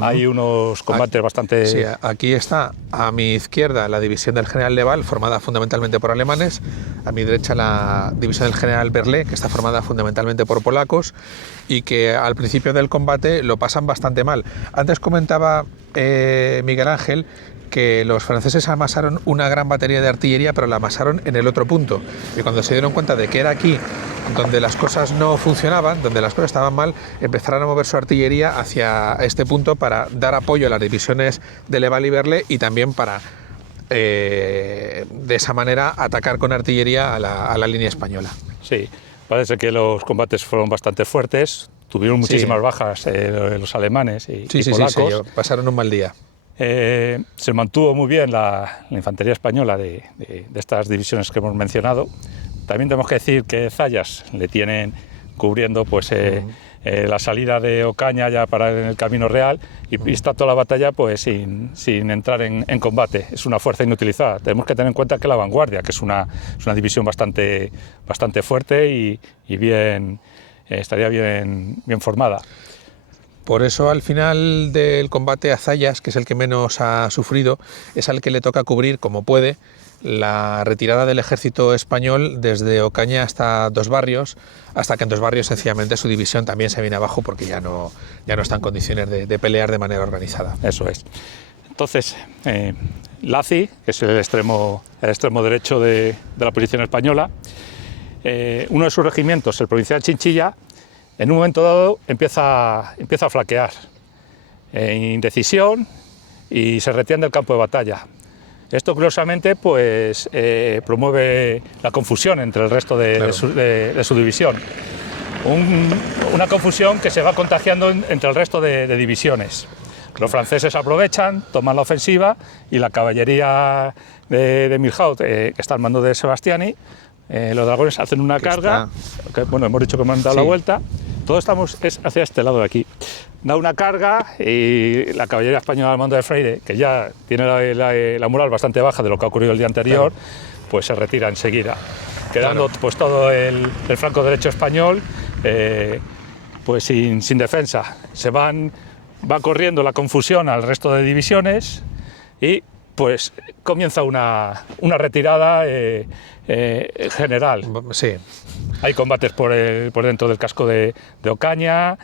Hay unos combates bastante... Sí, aquí está a mi izquierda la división del general Leval, formada fundamentalmente por alemanes, a mi derecha la división del general Berlé, que está formada fundamentalmente por polacos, y que al principio del combate lo pasan bastante mal. Antes comentaba Miguel Ángel que los franceses amasaron una gran batería de artillería, pero la amasaron en el otro punto. Y cuando se dieron cuenta de que era aquí donde las cosas no funcionaban, donde las cosas estaban mal, empezaron a mover su artillería hacia este punto para dar apoyo a las divisiones de Leval y Berlé, y también para, de esa manera, atacar con artillería a la línea española. Sí, parece que los combates fueron bastante fuertes, tuvieron muchísimas bajas los alemanes y polacos. Pasaron un mal día. Se mantuvo muy bien la infantería española de estas divisiones que hemos mencionado. También tenemos que decir que Zayas le tienen cubriendo pues, la salida de Ocaña ya para en el camino real y está toda la batalla pues sin entrar en combate. Es una fuerza inutilizada. Tenemos que tener en cuenta que la vanguardia, que es una división bastante fuerte y bien, estaría bien formada. Por eso al final del combate Azayas, que es el que menos ha sufrido, es al que le toca cubrir como puede la retirada del ejército español desde Ocaña hasta Dos Barrios, hasta que en Dos Barrios sencillamente su división también se viene abajo porque ya no está en condiciones de pelear de manera organizada. Eso es. Entonces, Laci, que es el extremo derecho de la posición española, uno de sus regimientos, el provincial Chinchilla, en un momento dado empieza a flaquear, indecisión, y se retiran del campo de batalla. Esto, curiosamente, pues, promueve la confusión entre el resto de su división. Una confusión que se va contagiando entre el resto de divisiones. Los franceses aprovechan, toman la ofensiva y la caballería de Milhaud, que está al mando de Sebastiani, los dragones hacen una carga, que, bueno, hemos dicho que me han dado la vuelta, todo es hacia este lado de aquí. Da una carga y la caballería española al mando de Freire, que ya tiene la moral bastante baja de lo que ha ocurrido el día anterior, pues se retira enseguida, quedando pues todo el flanco derecho español pues sin defensa. Va corriendo la confusión al resto de divisiones y pues comienza una retirada general. Sí. Hay combates por dentro del casco de Ocaña,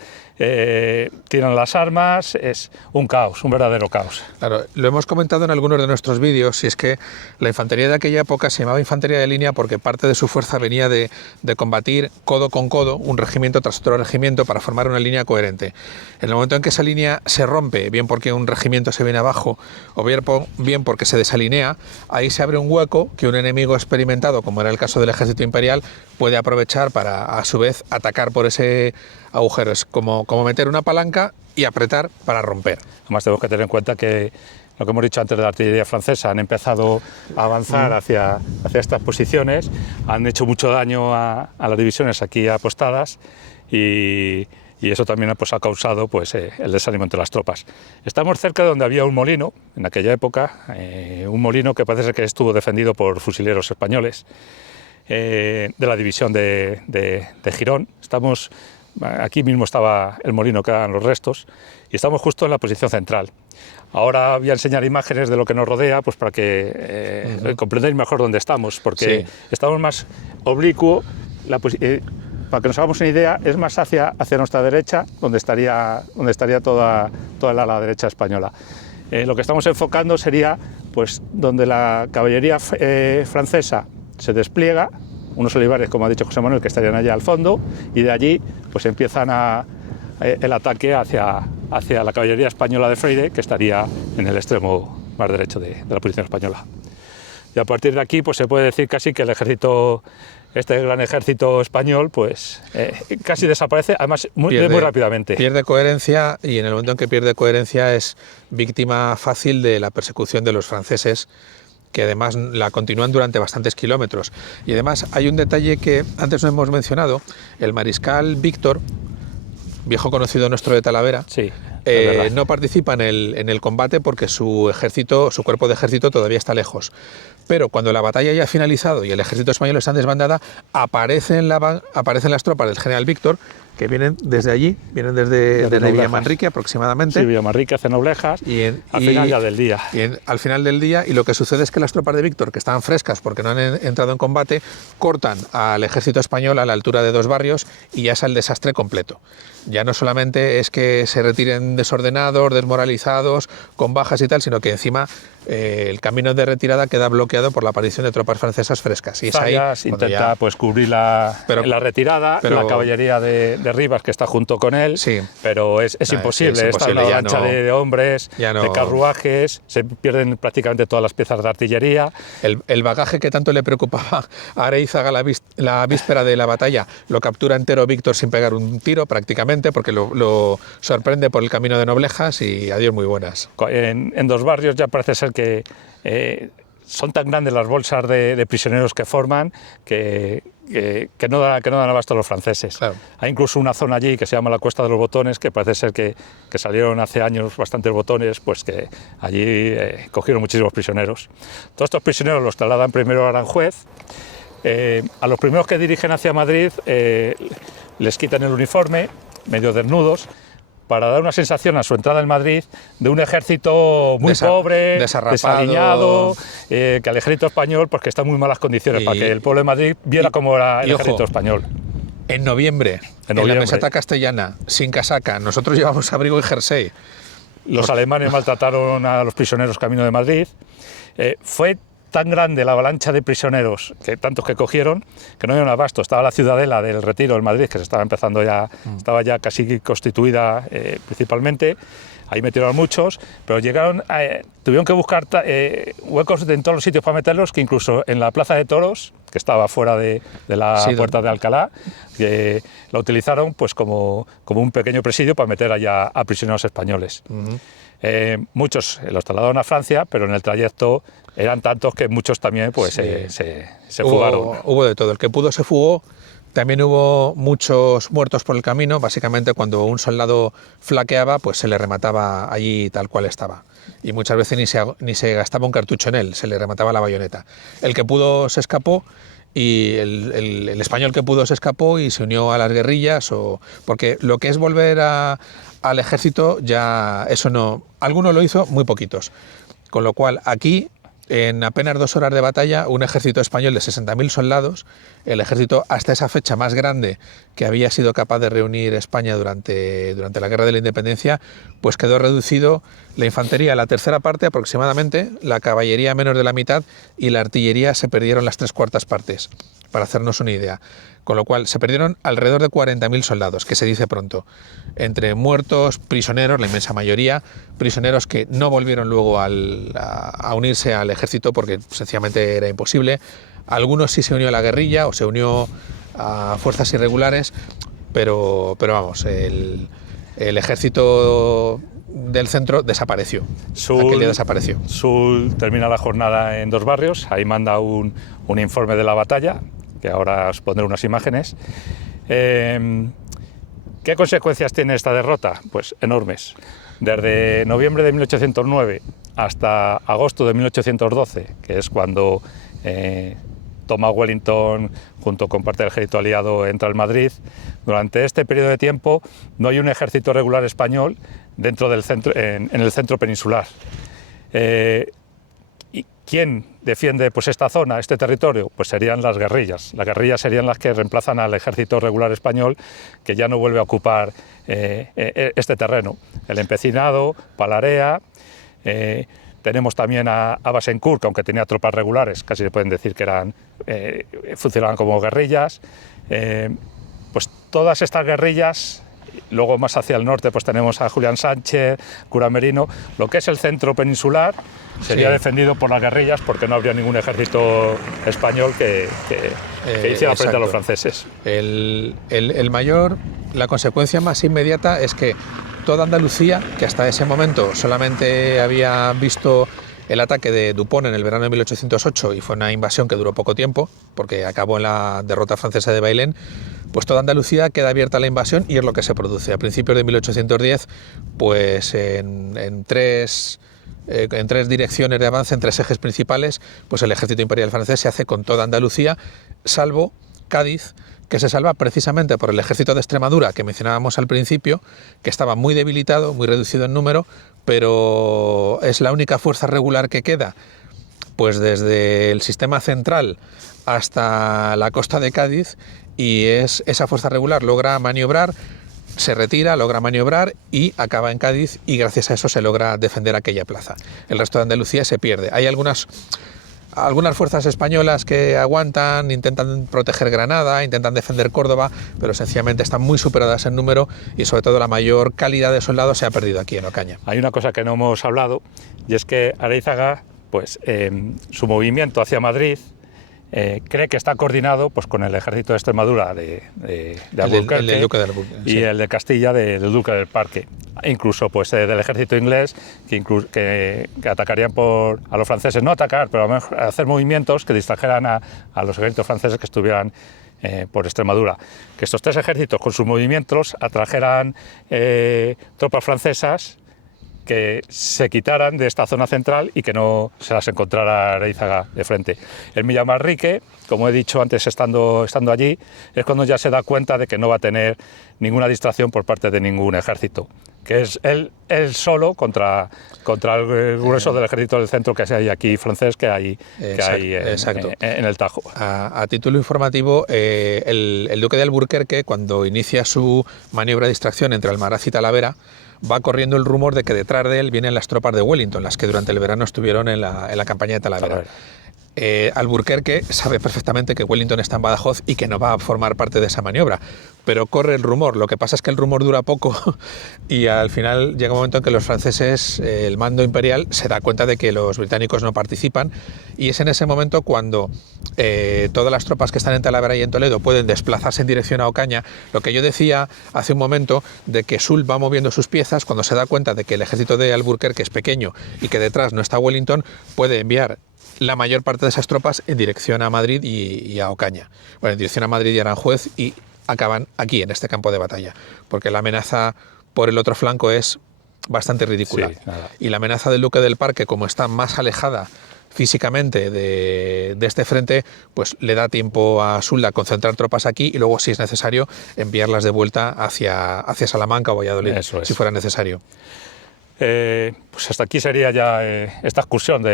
tiran las armas, es un caos, un verdadero caos. Claro, lo hemos comentado en algunos de nuestros vídeos, y es que la infantería de aquella época se llamaba infantería de línea porque parte de su fuerza venía de combatir codo con codo, un regimiento tras otro regimiento, para formar una línea coherente. En el momento en que esa línea se rompe, bien porque un regimiento se viene abajo, o bien porque se desalinea, ahí se abre un hueco que un enemigo experimentado, como era el caso del ejército imperial, puede aprovechar para, a su vez, atacar por ese agujero. Es como meter una palanca y apretar para romper. Además, tenemos que tener en cuenta que lo que hemos dicho antes de la artillería francesa, han empezado a avanzar hacia estas posiciones, han hecho mucho daño a las divisiones aquí apostadas y eso también pues, ha causado pues, el desánimo entre las tropas. Estamos cerca de donde había un molino, en aquella época, un molino que parece que estuvo defendido por fusileros españoles de la división de Girón. Aquí mismo estaba el molino, que eran los restos, y estamos justo en la posición central. Ahora voy a enseñar imágenes de lo que nos rodea, pues para que comprendáis mejor dónde estamos, porque estamos más oblicuo, para que nos hagamos una idea, es más hacia nuestra derecha, donde estaría toda el ala derecha española. Lo que estamos enfocando sería pues, donde la caballería francesa se despliega, unos olivares, como ha dicho José Manuel, que estarían allá al fondo, y de allí pues empiezan el ataque hacia la caballería española de Freire, que estaría en el extremo más derecho de la posición española. Y a partir de aquí pues se puede decir casi que el ejército, este gran ejército español, pues casi desaparece, además muy rápidamente. Pierde coherencia, y en el momento en que pierde coherencia es víctima fácil de la persecución de los franceses, que además la continúan durante bastantes kilómetros. Y además hay un detalle que antes no hemos mencionado: el mariscal Víctor, viejo conocido nuestro de Talavera, no participa en el combate porque su cuerpo de ejército todavía está lejos. Pero cuando la batalla ya ha finalizado y el ejército español está en desbandada, aparecen las tropas del general Víctor, que vienen desde allí, vienen desde Villamanrique aproximadamente. Sí, Villamanrique, Cenoblejas, al final ya del día. Al final del día, y lo que sucede es que las tropas de Víctor, que estaban frescas porque no han entrado en combate, cortan al ejército español a la altura de Dos Barrios y ya es el desastre completo. Ya no solamente es que se retiren desordenados, desmoralizados, con bajas y tal, sino que encima el camino de retirada queda bloqueado por la aparición de tropas francesas frescas. Y Zayas intenta pues, cubrir la retirada, la caballería de Rivas, que está junto con él, pero es imposible. Está una avalancha de hombres, de carruajes, se pierden prácticamente todas las piezas de artillería. El bagaje que tanto le preocupaba a Areizaga la víspera de la batalla lo captura entero Víctor sin pegar un tiro prácticamente, porque lo sorprende por el camino de Noblejas, y adiós muy buenas. En Dos Barrios ya parece ser que son tan grandes las bolsas de prisioneros que forman que que no dan abasto a los franceses. Claro. Hay incluso una zona allí que se llama la Cuesta de los Botones, que parece ser que salieron hace años bastantes botones, pues que allí cogieron muchísimos prisioneros. Todos estos prisioneros los trasladan primero a Aranjuez. A los primeros que dirigen hacia Madrid les quitan el uniforme, medio desnudos, para dar una sensación a su entrada en Madrid de un ejército muy pobre, desaliñado, que al ejército español pues que está en muy malas condiciones, para que el pueblo de Madrid viera cómo era el ejército español. En noviembre, en la meseta castellana, sin casaca, nosotros llevamos abrigo y jersey. Los alemanes maltrataron a los prisioneros camino de Madrid. Fue tan grande la avalancha de prisioneros, tantos que cogieron, que no dieron abasto. Estaba la ciudadela del Retiro en Madrid, que se estaba empezando ya, estaba ya casi constituida principalmente. Ahí metieron a muchos, pero tuvieron que buscar huecos en todos los sitios para meterlos, que incluso en la Plaza de Toros, que estaba fuera de la puerta de Alcalá, que la utilizaron pues como un pequeño presidio para meter allá a prisioneros españoles. Muchos los trasladaron a Francia, pero en el trayecto eran tantos que muchos también pues, se fugaron. Hubo de todo. El que pudo se fugó. También hubo muchos muertos por el camino. Básicamente, cuando un soldado flaqueaba, pues se le remataba allí tal cual estaba. Y muchas veces ni se gastaba un cartucho en él, se le remataba la bayoneta. El que pudo se escapó, y el español que pudo se escapó y se unió a las guerrillas, porque lo que es volver al ejército, ya eso no. Algunos lo hizo, muy poquitos. Con lo cual, aquí, en apenas 2 horas de batalla, un ejército español de 60.000 soldados, el ejército hasta esa fecha más grande que había sido capaz de reunir España durante la Guerra de la Independencia, pues quedó reducido la infantería a la tercera parte aproximadamente, la caballería a menos de la mitad y la artillería se perdieron las 3/4 partes, para hacernos una idea. Con lo cual se perdieron alrededor de 40.000 soldados, que se dice pronto, entre muertos, prisioneros, la inmensa mayoría, prisioneros que no volvieron luego a unirse al ejército porque sencillamente era imposible. Algunos sí se unió a la guerrilla o se unió a fuerzas irregulares, pero vamos, el ejército del centro desapareció. Aquel día desapareció. Soult termina la jornada en 2 barrios, ahí manda un informe de la batalla, que ahora os pondré unas imágenes. ¿Qué consecuencias tiene esta derrota? Pues enormes. Desde noviembre de 1809 hasta agosto de 1812, que es cuando toma Wellington junto con parte del ejército aliado, entra en Madrid. Durante este periodo de tiempo no hay un ejército regular español dentro del centro, en el centro peninsular. ¿Y quién defiende pues, esta zona, este territorio? Pues serían las guerrillas. Las guerrillas serían las que reemplazan al ejército regular español, que ya no vuelve a ocupar este terreno. El empecinado, Palarea. Tenemos también a Basencourt, que aunque tenía tropas regulares, casi se pueden decir que funcionaban como guerrillas. Pues todas estas guerrillas, luego más hacia el norte pues tenemos a Julián Sánchez, Cura Merino. Lo que es el centro peninsular sería defendido por las guerrillas, porque no habría ningún ejército español que hiciera frente a los franceses. La consecuencia más inmediata es que toda Andalucía, que hasta ese momento solamente había visto el ataque de Dupont en el verano de 1808 y fue una invasión que duró poco tiempo porque acabó en la derrota francesa de Bailén, pues toda Andalucía queda abierta a la invasión y es lo que se produce. A principios de 1810, pues en tres direcciones de avance, en 3 ejes principales, pues el ejército imperial francés se hace con toda Andalucía, salvo Cádiz, que se salva precisamente por el ejército de Extremadura que mencionábamos al principio, que estaba muy debilitado, muy reducido en número, pero es la única fuerza regular que queda, pues desde el sistema central hasta la costa de Cádiz, y esa fuerza regular logra maniobrar, se retira, logra maniobrar y acaba en Cádiz, y gracias a eso se logra defender aquella plaza. El resto de Andalucía se pierde. Hay algunas fuerzas españolas que aguantan, intentan proteger Granada, intentan defender Córdoba, pero sencillamente están muy superadas en número y sobre todo la mayor calidad de soldados se ha perdido aquí en Ocaña. Hay una cosa que no hemos hablado, y es que Areizaga, pues, su movimiento hacia Madrid, cree que está coordinado pues, con el ejército de Extremadura de Alburquerque, el del Duque de Alburquerque, y el de Castilla del Duque del Parque, incluso pues, del ejército inglés que atacarían a los franceses, no atacar, pero a lo mejor hacer movimientos que distrajeran a los ejércitos franceses que estuvieran por Extremadura, que estos 3 ejércitos con sus movimientos atrajeran tropas francesas que se quitaran de esta zona central y que no se las encontrara Areizaga de frente. El Millamarrique, como he dicho antes estando allí, es cuando ya se da cuenta de que no va a tener ninguna distracción por parte de ningún ejército, que es él solo contra el grueso del ejército del centro que hay aquí francés, que hay en el Tajo. A título informativo, el duque de Alburquerque, cuando inicia su maniobra de distracción entre Almaraz y Talavera, va corriendo el rumor de que detrás de él vienen las tropas de Wellington, las que durante el verano estuvieron en la campaña de Talavera. Alburquerque sabe perfectamente que Wellington está en Badajoz y que no va a formar parte de esa maniobra, pero corre el rumor. Lo que pasa es que el rumor dura poco y al final llega un momento en que los franceses, el mando imperial, se da cuenta de que los británicos no participan, y es en ese momento cuando todas las tropas que están en Talavera y en Toledo pueden desplazarse en dirección a Ocaña. Lo que yo decía hace un momento de que Soult va moviendo sus piezas, cuando se da cuenta de que el ejército de Alburquerque es pequeño y que detrás no está Wellington, puede enviar la mayor parte de esas tropas en dirección a Madrid y a Ocaña. Bueno, en dirección a Madrid y Aranjuez, y acaban aquí, en este campo de batalla, porque la amenaza por el otro flanco es bastante ridícula. Sí, y la amenaza del Duque del Parque, como está más alejada físicamente de este frente, pues le da tiempo a Soult a concentrar tropas aquí y luego, si es necesario, enviarlas de vuelta hacia Salamanca o Valladolid, si fuera necesario. Pues hasta aquí sería ya esta excursión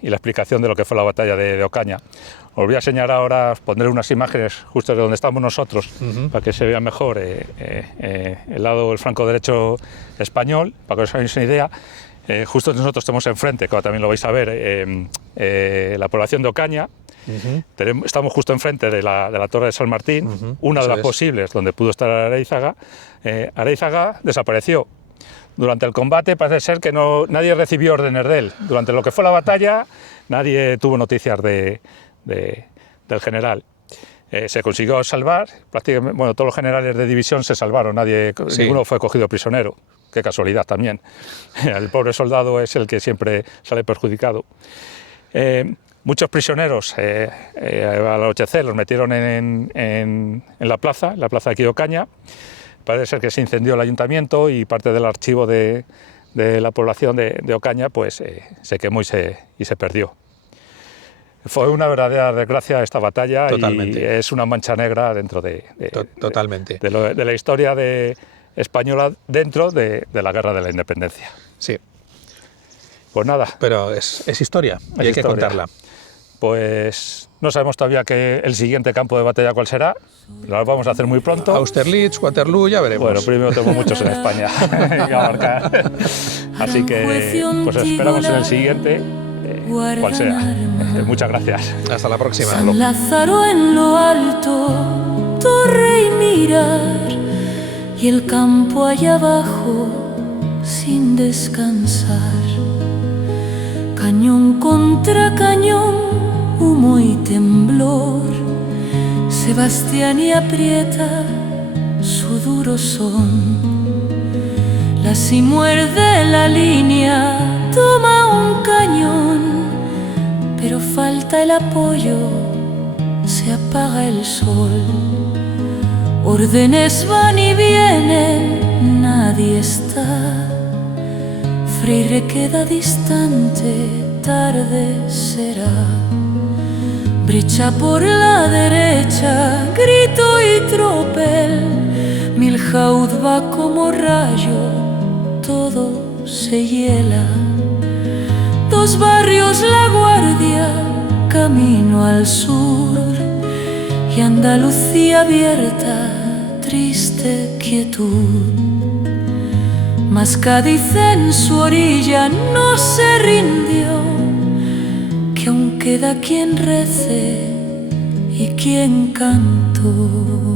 y la explicación de lo que fue la batalla de Ocaña. Os voy a enseñar ahora, os pondré unas imágenes justo de donde estamos nosotros, para que se vea mejor el lado del flanco derecho español, para que os hagáis una idea. Justo nosotros tenemos enfrente, que también lo vais a ver, la población de Ocaña. Estamos justo enfrente de la Torre de San Martín, una de las posibles donde pudo estar Areizaga. Areizaga desapareció. Durante el combate parece ser que nadie recibió órdenes de él. Durante lo que fue la batalla, nadie tuvo noticias del general. Se consiguió salvar, prácticamente, bueno, todos los generales de división se salvaron, ninguno fue cogido prisionero. Qué casualidad también. El pobre soldado es el que siempre sale perjudicado. Muchos prisioneros al anochecer los metieron en la plaza de aquí de Ocaña. Parece ser que se incendió el ayuntamiento y parte del archivo de la población de Ocaña pues, se quemó y se perdió. Fue una verdadera desgracia esta batalla. Totalmente. Y es una mancha negra dentro Totalmente. de la historia española dentro de la Guerra de la Independencia. Sí. Pues nada. Pero es historia y hay que contarla. Pues no sabemos todavía el siguiente campo de batalla cuál será. Lo vamos a hacer muy pronto. Austerlitz, Waterloo, ya veremos. Bueno, primero tengo muchos en España que abarcar. Así que pues esperamos en el siguiente cuál sea. Muchas gracias. Hasta la próxima. San Lázaro en lo alto, torre y mirar, y el campo allá abajo sin descansar. Cañón contra cañón, humo y temblor, Sebastián y aprieta su duro son. La si muerde la línea, toma un cañón, pero falta el apoyo, se apaga el sol. Órdenes van y vienen, nadie está. Freire queda distante, tarde será. Brecha por la derecha, grito y tropel. Milhaud va como rayo, todo se hiela. Dos barrios, La Guardia, camino al sur, y Andalucía abierta, triste quietud. Mas Cádiz en su orilla no se rindió, que aún queda quien rece y quien cantó.